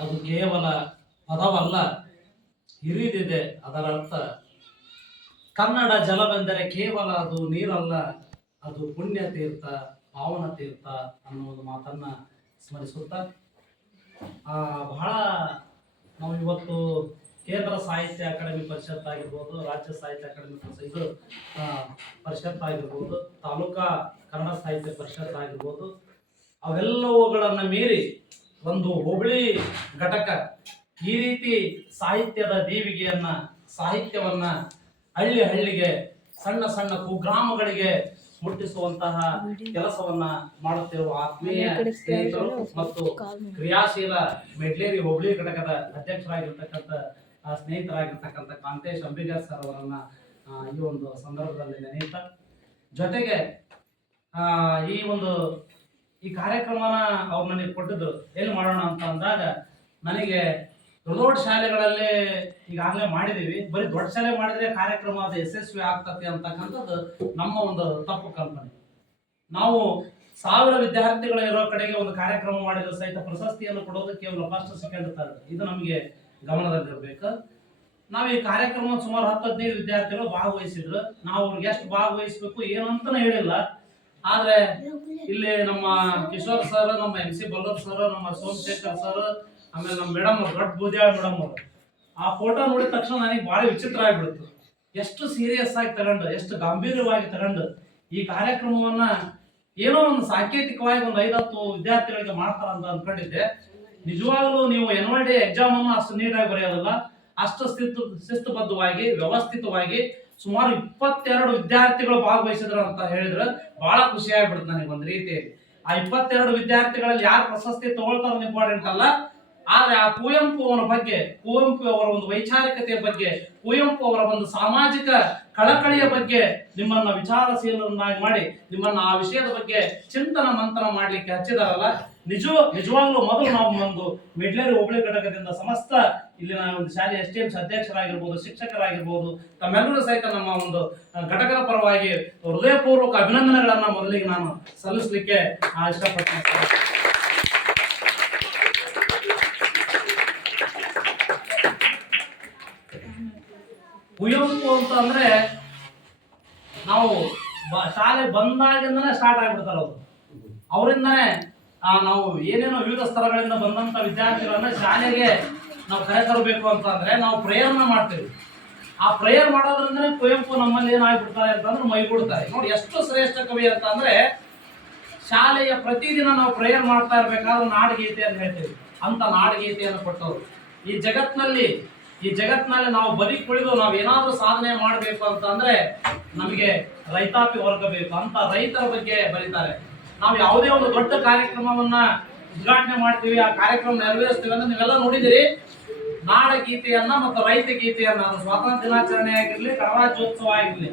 ಅದು ಕೇವಲ ಪದವಲ್ಲ, ಹಿರಿದಿದೆ ಅದರ ಅರ್ಥ. ಕನ್ನಡ ಜಲವೆಂದರೆ ಕೇವಲ ಅದು ನೀರಲ್ಲ, ಅದು ಪುಣ್ಯ ತೀರ್ಥ, ಪಾವನ ತೀರ್ಥ ಅನ್ನುವುದು ಮಾತನ್ನ ಸ್ಮರಿಸುತ್ತಾ ಬಹಳ ನಾವು ಇವತ್ತು ಕೇಂದ್ರ ಸಾಹಿತ್ಯ ಅಕಾಡೆಮಿ ಪರಿಷತ್ ಆಗಿರ್ಬೋದು, ರಾಜ್ಯ ಸಾಹಿತ್ಯ ಅಕಾಡೆಮಿ ಪರಿಷತ್ ಆಗಿರ್ಬೋದು, ತಾಲೂಕಾ ಕನ್ನಡ ಸಾಹಿತ್ಯ ಪರಿಷತ್ ಆಗಿರ್ಬೋದು, ಅವೆಲ್ಲವುಗಳನ್ನು ಮೀರಿ ಒಂದು ಹೋಬಳಿ ಘಟಕ ಈ ರೀತಿ ಸಾಹಿತ್ಯದ ದೀವಿಗೆಯನ್ನ, ಸಾಹಿತ್ಯವನ್ನ ಹಳ್ಳಿ ಹಳ್ಳಿಗೆ, ಸಣ್ಣ ಸಣ್ಣ ಕುಗ್ರಾಮಗಳಿಗೆ ಮುಟ್ಟಿಸುವಂತಹ ಕೆಲಸವನ್ನ ಮಾಡುತ್ತಿರುವ ಆತ್ಮೀಯ ಸ್ನೇಹಿತರು ಮತ್ತು ಕ್ರಿಯಾಶೀಲ ಮೆಡ್ಲೇರಿ ಹೋಬಳಿ ಘಟಕದ ಅಧ್ಯಕ್ಷರಾಗಿರ್ತಕ್ಕಂಥ ಸ್ನೇಹಿತರಾಗಿರ್ತಕ್ಕಂಥ ಕಾಂತೇಶ್ ಅಂಬಿಗರ್ ಸರ್ ಅವರನ್ನ ಈ ಒಂದು ಸಂದರ್ಭದಲ್ಲಿ ನೆನೆಯುತ್ತಾ, ಜೊತೆಗೆ ಈ ಕಾರ್ಯಕ್ರಮನ ಅವ್ರು ನನಗೆ ಕೊಟ್ಟಿದ್ರು, ಎಲ್ಲಿ ಮಾಡೋಣ ಅಂತ ಅಂದಾಗ ನನಗೆ ದೊಡ್ಡ ಶಾಲೆಗಳಲ್ಲಿ ಈಗಾಗಲೇ ಮಾಡಿದೀವಿ, ಬರೀ ದೊಡ್ಡ ಶಾಲೆ ಮಾಡಿದ್ರೆ ಕಾರ್ಯಕ್ರಮ ಅದು ಯಶಸ್ವಿ ಆಗ್ತದೆ ಅಂತಕ್ಕಂಥದ್ದು ನಮ್ಮ ಒಂದು ತಪ್ಪು ಕಲ್ಪನೆ. ನಾವು 1000 ವಿದ್ಯಾರ್ಥಿಗಳು ಇರೋ ಕಡೆಗೆ ಒಂದು ಕಾರ್ಯಕ್ರಮ ಮಾಡಿದ್ರೆ ಸಹಿತ ಪ್ರಶಸ್ತಿಯನ್ನು ಕೊಡೋದು ಕೇವಲ ಫಸ್ಟ್, ಸೆಕೆಂಡ್, ಥರ್ಡ್. ಇದು ನಮಗೆ ಗಮನದಲ್ಲಿರ್ಬೇಕು. ನಾವು ಈ ಕಾರ್ಯಕ್ರಮ ಸುಮಾರು 10-15 ವಿದ್ಯಾರ್ಥಿಗಳು ಭಾಗವಹಿಸಿದ್ರು. ನಾವು ಅವ್ರಿಗೆ ಎಷ್ಟು ಭಾಗವಹಿಸ್ಬೇಕು ಏನು ಅಂತಾನೆ ಹೇಳಿಲ್ಲ. ಆದ್ರೆ ಇಲ್ಲಿ ನಮ್ಮ ಕಿಶೋರ್ ಸರ್, ನಮ್ಮ MC ಬಲ್ಲೂರ್ ಸರ್, ನಮ್ಮ ಸೋಮಶೇಖರ್ ಸರ್, ಆಮೇಲೆ ನಮ್ಮ ಮೇಡಮ್ ಅವ್ರು, ದೊಡ್ಡ ಬೂದ್ಯಾಳ್ ಮೇಡಮ್ ಅವರು, ಆ ಫೋಟೋ ನೋಡಿದ ತಕ್ಷಣ ನನಗೆ ಬಹಳ ವಿಚಿತ್ರ ಆಗ್ಬಿಡ್ತು. ಎಷ್ಟು ಸೀರಿಯಸ್ ಆಗಿ ತಗೊಂಡು, ಎಷ್ಟು ಗಂಭೀರವಾಗಿ ತಗೊಂಡು ಈ ಕಾರ್ಯಕ್ರಮವನ್ನ ಏನೋ ಒಂದು ಸಾಂಕೇತಿಕವಾಗಿ ಒಂದು 5-10 ವಿದ್ಯಾರ್ಥಿಗಳಿಗೆ ಮಾಡ್ತಾರಂತ ಅನ್ಕೊಂಡಿದ್ದೆ. ನಿಜವಾಗ್ಲೂ ನೀವು NYD ಎಕ್ಸಾಮ್ ಅನ್ನು ಅಷ್ಟು ನೀಟಾಗಿ ಬರೆಯೋದಲ್ಲ, ಅಷ್ಟು ಶಿಸ್ತುಬದ್ಧವಾಗಿ ವ್ಯವಸ್ಥಿತವಾಗಿ ಸುಮಾರು 22 ವಿದ್ಯಾರ್ಥಿಗಳು ಭಾಗವಹಿಸಿದ್ರು ಅಂತ ಹೇಳಿದ್ರೆ ಬಹಳ ಖುಷಿ ಆಗ್ಬಿಡುತ್ತೆ ನನಗೆ ಒಂದು ರೀತಿಯಲ್ಲಿ. ಆ 22 ವಿದ್ಯಾರ್ಥಿಗಳಲ್ಲಿ ಯಾರು ಪ್ರಶಸ್ತಿ ತಗೊಳ್ತಾರ ಇಂಪಾರ್ಟೆಂಟ್ ಅಲ್ಲ, ಆದ್ರೆ ಆ ಕುವೆಂಪು ಅವರ ಬಗ್ಗೆ, ಕುವೆಂಪು ಅವರ ಒಂದು ವೈಚಾರಿಕತೆಯ ಬಗ್ಗೆ, ಕುವೆಂಪು ಅವರ ಒಂದು ಸಾಮಾಜಿಕ ಕಳಕಳಿಯ ಬಗ್ಗೆ ನಿಮ್ಮನ್ನ ವಿಚಾರಶೀಲರನ್ನಾಗಿ ಮಾಡಿ ನಿಮ್ಮನ್ನ ಆ ವಿಷಯದ ಬಗ್ಗೆ ಚಿಂತನ ಮಂಥನ ಮಾಡ್ಲಿಕ್ಕೆ ಹಚ್ಚಿದಾರಲ್ಲ, ನಿಜವಾಗ್ಲೂ ಮೊದಲು ನಾವು ಒಂದು ಮೆಡ್ಲೇರಿ ಹೋಬಳಿ ಘಟಕದಿಂದ ಸಮಸ್ತ ಇಲ್ಲಿನ ಒಂದು ಶಾಲೆಯ STMC ಅಧ್ಯಕ್ಷರಾಗಿರ್ಬೋದು, ಶಿಕ್ಷಕರಾಗಿರ್ಬೋದು, ತಮ್ಮೆಲ್ಲರೂ ಸಹಿತ ನಮ್ಮ ಒಂದು ಘಟಕದ ಪರವಾಗಿ ಹೃದಯಪೂರ್ವಕ ಅಭಿನಂದನೆಗಳನ್ನ ಮೊದಲಿಗೆ ನಾನು ಸಲ್ಲಿಸಲಿಕ್ಕೆ ಇಷ್ಟಪಡ್ತೇನೆ. ಕುವೆಂಪು ಅಂತ ಅಂದ್ರೆ ನಾವು ಶಾಲೆ ಬಂದಾಗಿಂದನೇ ಸ್ಟಾರ್ಟ್ ಆಗ್ಬಿಡ್ತಾರ ಅವರು. ಅವರಿಂದನೇ ನಾವು ಏನೇನೋ ವಿವಿಧ ಸ್ತರಗಳಿಂದ ಬಂದಂತ ವಿದ್ಯಾರ್ಥಿಗಳನ್ನ ಶಾಲೆಗೆ ನಾವು ಕರೆತರಬೇಕು ಅಂತಂದ್ರೆ ನಾವು ಪ್ರೇಯರ್ನ ಮಾಡ್ತೀವಿ. ಆ ಪ್ರೇಯರ್ ಮಾಡೋದ್ರಿಂದನೇ ಕುವೆಂಪು ನಮ್ಮಲ್ಲಿ ಏನಾಗ್ಬಿಡ್ತಾರೆ ಅಂತಂದ್ರೆ ಮೈಗೂಡ್ತಾರೆ. ನೋಡಿ ಎಷ್ಟು ಶ್ರೇಷ್ಠ ಕವಿ ಅಂತ ಅಂದ್ರೆ, ಶಾಲೆಯ ಪ್ರತಿದಿನ ನಾವು ಪ್ರೇಯರ್ ಮಾಡ್ತಾ ಇರ್ಬೇಕಾದ್ರೆ ನಾಡಗೀತೆ ಅಂತ ಹೇಳ್ತೀವಿ. ಅಂತ ನಾಡಗೀತೆಯನ್ನು ಕೊಟ್ಟವರು ಈ ಜಗತ್ತಿನಲ್ಲಿ ನಾವು ಬದಿ ಕುಳಿದು ನಾವು ಏನಾದ್ರೂ ಸಾಧನೆ ಮಾಡಬೇಕು ಅಂತಂದ್ರೆ ನಮಗೆ ರೈತಾಪಿ ವರ್ಗ ಬೇಕು ಅಂತ ರೈತರ ಬಗ್ಗೆ ಬರೀತಾರೆ. ನಾವು ಯಾವುದೇ ಒಂದು ದೊಡ್ಡ ಕಾರ್ಯಕ್ರಮವನ್ನ ಉದ್ಘಾಟನೆ ಮಾಡ್ತೀವಿ, ಆ ಕಾರ್ಯಕ್ರಮ ನೆರವೇರಿಸ್ತೀವಿ ಅಂದ್ರೆ ನೀವೆಲ್ಲ ನೋಡಿದಿರಿ, ನಾಡಗೀತೆಯನ್ನ ಮತ್ತು ರೈತ ಗೀತೆಯನ್ನ, ಸ್ವಾತಂತ್ರ್ಯ ದಿನಾಚರಣೆ ಆಗಿರ್ಲಿ, ಗಣರಾಜ್ಯೋತ್ಸವ ಆಗಿರ್ಲಿ,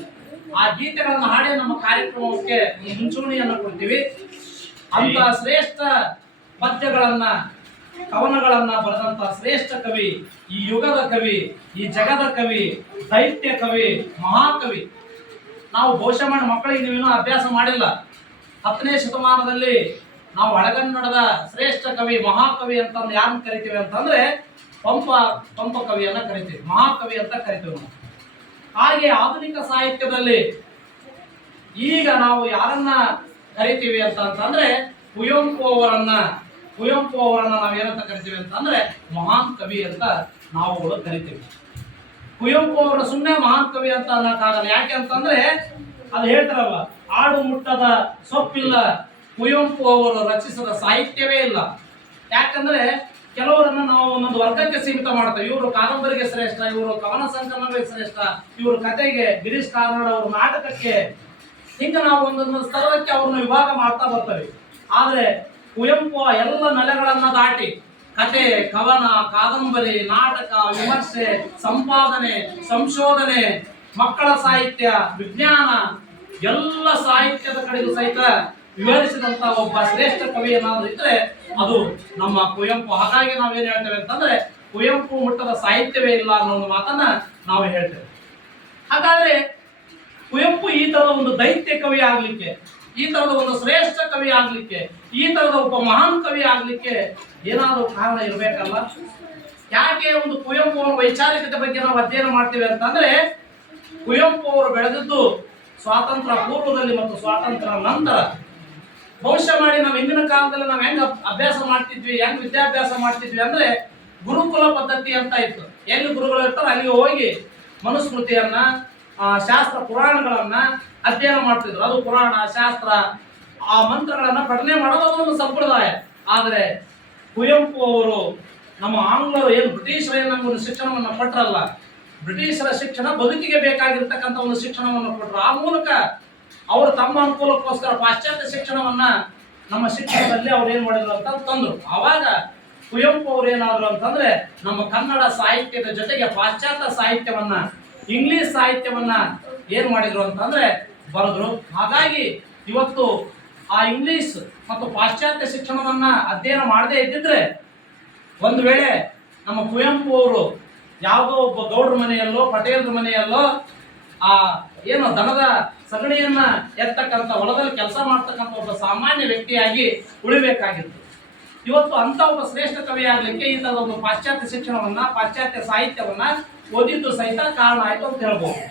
ಆ ಗೀತೆಗಳನ್ನ ಹಾಡಿ ನಮ್ಮ ಕಾರ್ಯಕ್ರಮಕ್ಕೆ ಮುಂಚೂಣಿಯನ್ನ ಕೊಡ್ತೀವಿ. ಅಂತ ಶ್ರೇಷ್ಠ ಪದ್ಯಗಳನ್ನ, ಕವನಗಳನ್ನ ಬರೆದಂತ ಶ್ರೇಷ್ಠ ಕವಿ, ಈ ಯುಗದ ಕವಿ, ಈ ಜಗದ ಕವಿ, ದೈತ್ಯ ಕವಿ, ಮಹಾಕವಿ. ನಾವು ಬಹುಶಃ ಮಕ್ಕಳಿಗೆ ನೀವೇನೋ ಅಭ್ಯಾಸ ಮಾಡಿಲ್ಲ. 10ನೇ ಶತಮಾನದಲ್ಲಿ ನಾವು ಹಳೆಗನ್ನಡದ ಶ್ರೇಷ್ಠ ಕವಿ, ಮಹಾಕವಿ ಅಂತಂದು ಯಾರನ್ನ ಕರಿತೀವಿ ಅಂತಂದ್ರೆ ಪಂಪ ಕವಿಯನ್ನ ಕರಿತೀವಿ, ಮಹಾಕವಿ ಅಂತ ಕರಿತೀವಿ ನಾವು. ಹಾಗೆ ಆಧುನಿಕ ಸಾಹಿತ್ಯದಲ್ಲಿ ಈಗ ನಾವು ಯಾರನ್ನ ಕರಿತೀವಿ ಅಂತಂದ್ರೆ ಕುವೆಂಪು ಅವರನ್ನ ನಾವೇನಂತ ಕರಿತೀವಿ ಅಂತಂದ್ರೆ ಮಹಾನ್ ಕವಿ ಅಂತ ನಾವುಗಳು ಕರಿತೀವಿ. ಕುವೆಂಪು ಅವರ ಸುಮ್ಮನೆ ಮಹಾನ್ ಕವಿ ಅಂತ ಅನ್ನಕ್ಕಾಗಲ್ಲ. ಯಾಕೆ ಅಂತಂದ್ರೆ ಅದು ಹೇಳ್ತಾರಲ್ಲ, ಆಡು ಮುಟ್ಟದ ಸೊಪ್ಪಿಲ್ಲ, ಕುವೆಂಪು ಅವರು ರಚಿಸಿದ ಸಾಹಿತ್ಯವೇ ಇಲ್ಲ. ಯಾಕಂದ್ರೆ ಕೆಲವರನ್ನ ನಾವು ಒಂದೊಂದು ವರ್ಗಕ್ಕೆ ಸೀಮಿತ ಮಾಡ್ತೇವೆ. ಇವರು ಕಾದಂಬರಿಗೆ ಶ್ರೇಷ್ಠ, ಇವರು ಕವನ ಸಂಕಲನಗಳಿಗೆ ಶ್ರೇಷ್ಠ, ಇವರು ಕಥೆಗೆ, ಗಿರೀಶ್ ಕಾರ್ನಾಡ್ ಅವರು ನಾಟಕಕ್ಕೆ, ಹಿಂಗ ನಾವು ಒಂದೊಂದು ಸ್ತರಕ್ಕೆ ಅವ್ರನ್ನ ವಿಭಾಗ ಮಾಡ್ತಾ ಬರ್ತೇವೆ. ಆದ್ರೆ ಕುವೆಂಪು ಎಲ್ಲ ನೆಲೆಗಳನ್ನ ದಾಟಿ ಕತೆ, ಕವನ, ಕಾದಂಬರಿ, ನಾಟಕ, ವಿಮರ್ಶೆ, ಸಂಪಾದನೆ, ಸಂಶೋಧನೆ, ಮಕ್ಕಳ ಸಾಹಿತ್ಯ, ವಿಜ್ಞಾನ, ಎಲ್ಲ ಸಾಹಿತ್ಯದ ಕಡೆಗೂ ಸಹಿತ ವಿವರಿಸಿದಂತ ಒಬ್ಬ ಶ್ರೇಷ್ಠ ಕವಿ ಏನಾದ್ರು ಇದ್ರೆ ಅದು ನಮ್ಮ ಕುವೆಂಪು. ಹಾಗಾಗಿ ನಾವೇನ್ ಹೇಳ್ತೇವೆ ಅಂತಂದ್ರೆ ಕುವೆಂಪು ಮುಟ್ಟದ ಸಾಹಿತ್ಯವೇ ಇಲ್ಲ ಅನ್ನೋ ಒಂದು ಮಾತನ್ನ ನಾವು ಹೇಳ್ತೇವೆ. ಹಾಗಾದ್ರೆ ಕುವೆಂಪು ಈ ತರದ ಒಂದು ದೈತ್ಯ ಕವಿ ಆಗ್ಲಿಕ್ಕೆ, ಈ ತರದ ಒಂದು ಶ್ರೇಷ್ಠ ಕವಿ ಆಗ್ಲಿಕ್ಕೆ ಈ ತರದ ಒಬ್ಬ ಮಹಾನ್ ಕವಿ ಆಗ್ಲಿಕ್ಕೆ ಏನಾದರೂ ಕಾರಣ ಇರಬೇಕಲ್ಲ. ಯಾಕೆ ಒಂದು ಕುವೆಂಪು ಅವರ ವೈಚಾರಿಕತೆ ಬಗ್ಗೆ ನಾವು ಅಧ್ಯಯನ ಮಾಡ್ತೀವಿ ಅಂತಂದ್ರೆ, ಕುವೆಂಪು ಅವರು ಬೆಳೆದದ್ದು ಸ್ವಾತಂತ್ರ್ಯ ಪೂರ್ವದಲ್ಲಿ ಮತ್ತು ಸ್ವಾತಂತ್ರ್ಯ ನಂತರ. ಭವಿಷ್ಯ ಮಾಡಿ ನಾವು ಹಿಂದಿನ ಕಾಲದಲ್ಲಿ ನಾವು ಹೆಂಗ್ ಅಭ್ಯಾಸ ಮಾಡ್ತಿದ್ವಿ, ಹೆಂಗ್ ವಿದ್ಯಾಭ್ಯಾಸ ಮಾಡ್ತಿದ್ವಿ ಅಂದ್ರೆ ಗುರುಕುಲ ಪದ್ಧತಿ ಅಂತ ಇತ್ತು. ಎಲ್ಲಿ ಗುರುಗಳು ಇರ್ತಾರೆ ಅಲ್ಲಿಗೆ ಹೋಗಿ ಮನುಸ್ಮೃತಿಯನ್ನ, ಶಾಸ್ತ್ರ ಪುರಾಣಗಳನ್ನ ಅಧ್ಯಯನ ಮಾಡ್ತಿದ್ರು. ಅದು ಪುರಾಣ ಶಾಸ್ತ್ರ ಆ ಮಂತ್ರಗಳನ್ನ ಪಠನೆ ಮಾಡೋದು ಅದೊಂದು ಸಂಪ್ರದಾಯ. ಆದರೆ ಕುವೆಂಪು ಅವರು ನಮ್ಮ ಆಂಗ್ಲರು ಏನು ಬ್ರಿಟಿಷರ ನಮಗೊಂದು ಶಿಕ್ಷಣವನ್ನು ಕೊಟ್ಟರಲ್ಲ, ಬ್ರಿಟಿಷರ ಶಿಕ್ಷಣ ಬದುಕಿಗೆ ಬೇಕಾಗಿರ್ತಕ್ಕಂಥ ಒಂದು ಶಿಕ್ಷಣವನ್ನು ಕೊಟ್ಟರು. ಆ ಮೂಲಕ ಅವರು ತಮ್ಮ ಅನುಕೂಲಕ್ಕೋಸ್ಕರ ಪಾಶ್ಚಾತ್ಯ ಶಿಕ್ಷಣವನ್ನ ನಮ್ಮ ಶಿಕ್ಷಣದಲ್ಲಿ ಅವ್ರು ಏನ್ ಮಾಡಿದ್ರು ಅಂತ ತಂದ್ರು. ಆವಾಗ ಕುವೆಂಪು ಅವ್ರು ಏನಾದ್ರು ಅಂತಂದ್ರೆ ನಮ್ಮ ಕನ್ನಡ ಸಾಹಿತ್ಯದ ಜೊತೆಗೆ ಪಾಶ್ಚಾತ್ಯ ಸಾಹಿತ್ಯವನ್ನ, ಇಂಗ್ಲಿಷ್ ಸಾಹಿತ್ಯವನ್ನ ಏನ್ ಮಾಡಿದ್ರು ಅಂತಂದ್ರೆ ಬರೆದ್ರು. ಹಾಗಾಗಿ ಇವತ್ತು ಆ ಇಂಗ್ಲಿಷ್ ಮತ್ತು ಪಾಶ್ಚಾತ್ಯ ಶಿಕ್ಷಣವನ್ನ ಅಧ್ಯಯನ ಮಾಡದೇ ಇದ್ದಿದ್ರೆ ಒಂದು ವೇಳೆ ನಮ್ಮ ಕುವೆಂಪು ಅವರು ಯಾವುದೋ ಒಬ್ಬ ಗೌಡ್ರ ಮನೆಯಲ್ಲೋ ಪಟೇಲ್ರ ಮನೆಯಲ್ಲೋ ಆ ಏನು ದನದ ಸಗಣಿಯನ್ನ ಎತ್ತಕ್ಕಂಥ ಹೊಲದಲ್ಲಿ ಕೆಲಸ ಮಾಡ್ತಕ್ಕಂಥ ಒಬ್ಬ ಸಾಮಾನ್ಯ ವ್ಯಕ್ತಿಯಾಗಿ ಉಳಿಬೇಕಾಗಿತ್ತು. ಇವತ್ತು ಅಂತ ಒಬ್ಬ ಶ್ರೇಷ್ಠ ಕವಿ ಆಗ್ಲಿಕ್ಕೆ ಈ ತರದ ಒಂದು ಪಾಶ್ಚಾತ್ಯ ಶಿಕ್ಷಣವನ್ನ, ಪಾಶ್ಚಾತ್ಯ ಸಾಹಿತ್ಯವನ್ನ ಓದಿದ್ದು ಸಹಿತ ಕಾರಣ ಆಯ್ತು ಅಂತ ಹೇಳ್ಬೋದು.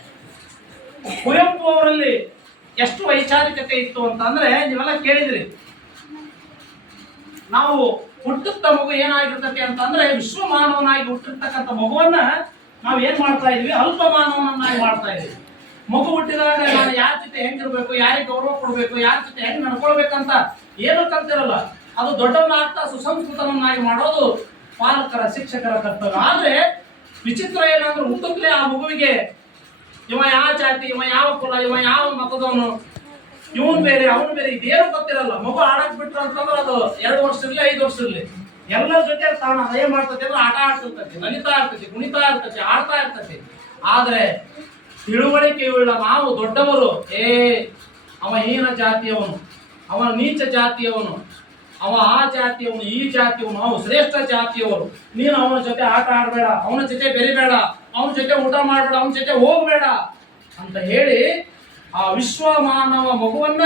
ಕುವೆಂಪು ಅವರಲ್ಲಿ ಎಷ್ಟು ವೈಚಾರಿಕತೆ ಇತ್ತು ಅಂತಂದ್ರೆ ನೀವೆಲ್ಲ ಕೇಳಿದ್ರಿ. ನಾವು ಹುಟ್ಟುತ್ತ ಮಗು ಏನಾಗಿರ್ತದೆ ಅಂತಂದ್ರೆ ವಿಶ್ವಮಾನವನಾಗಿ ಹುಟ್ಟಿರ್ತಕ್ಕಂಥ ಮಗುವನ್ನ ನಾವು ಏನ್ ಮಾಡ್ತಾ ಇದೀವಿ, ಅಲ್ಪ ಮಾನವನನ್ನಾಗಿ ಮಾಡ್ತಾ ಇದೀವಿ. ಮಗು ಹುಟ್ಟಿದಾಗ ನಾನು ಯಾರ ಜೊತೆ ಹೆಂಗಿರ್ಬೇಕು, ಯಾರಿಗೆ ಗೌರವ ಕೊಡ್ಬೇಕು, ಯಾರ ಜೊತೆ ಹೆಂಗ್ ನಡ್ಕೊಳ್ಬೇಕಂತ ಏನು ಕಲ್ತಿರಲ್ಲ. ಅದು ದೊಡ್ಡವನಾಗ್ತಾ ಸುಸಂಸ್ಕೃತವನ್ನಾಗಿ ಮಾಡೋದು ಪಾಲಕರ, ಶಿಕ್ಷಕರ ಕರ್ತವ್ಯ. ಆದ್ರೆ ವಿಚಿತ್ರ ಏನಂದ್ರೆ ಹುಟ್ಟುತ್ತಲೇ ಆ ಮಗುವಿಗೆ ಇವ ಯಾವ ಜಾತಿ, ಇವ ಯಾವ ಕುಲ, ಇವ ಯಾವ ಮತದವನು, ಇವನ್ ಬೇರೆ ಅವನು ಬೇರೆ ಇದೇನು ಗೊತ್ತಿರಲ್ಲ. ಮಗು ಆಡಕ್ ಬಿಟ್ರು ಅಂತಂದ್ರೆ ಅದು 2 ವರ್ಷ ಇರ್ಲಿ 5 ವರ್ಷ ಇರ್ಲಿ ಎಲ್ಲರ ಜೊತೆ ತಾನು ಅದೇ ಮಾಡ್ತತಿ ಅಂದ್ರೆ ಆಟ ಆಡ್ತಿರ್ತತಿ, ನಲಿತಾ ಇರ್ತತಿ, ಕುಣಿತಾ ಇರ್ತತಿ, ಆಡ್ತಾ ಇರ್ತತಿ. ಆದ್ರೆ ತಿಳುವಳಿಕೆ ಉಳ್ಳ ನಾವು ದೊಡ್ಡವರು, ಅವ ಹೀನ ಜಾತಿಯವನು, ಅವ ನೀಚ ಜಾತಿಯವನು, ಅವ ಆ ಜಾತಿಯವನು, ಈ ಜಾತಿಯವನು, ಅವ ಶ್ರೇಷ್ಠ ಜಾತಿಯವರು, ನೀನು ಅವನ ಜೊತೆ ಆಟ ಆಡಬೇಡ, ಅವನ ಜೊತೆ ಬೆರಿಬೇಡ, ಅವನ ಜೊತೆ ಊಟ ಮಾಡಬೇಡ, ಅವನ ಜೊತೆ ಹೋಗ್ಬೇಡ ಅಂತ ಹೇಳಿ ಆ ವಿಶ್ವಮಾನವ ಮಗುವನ್ನ,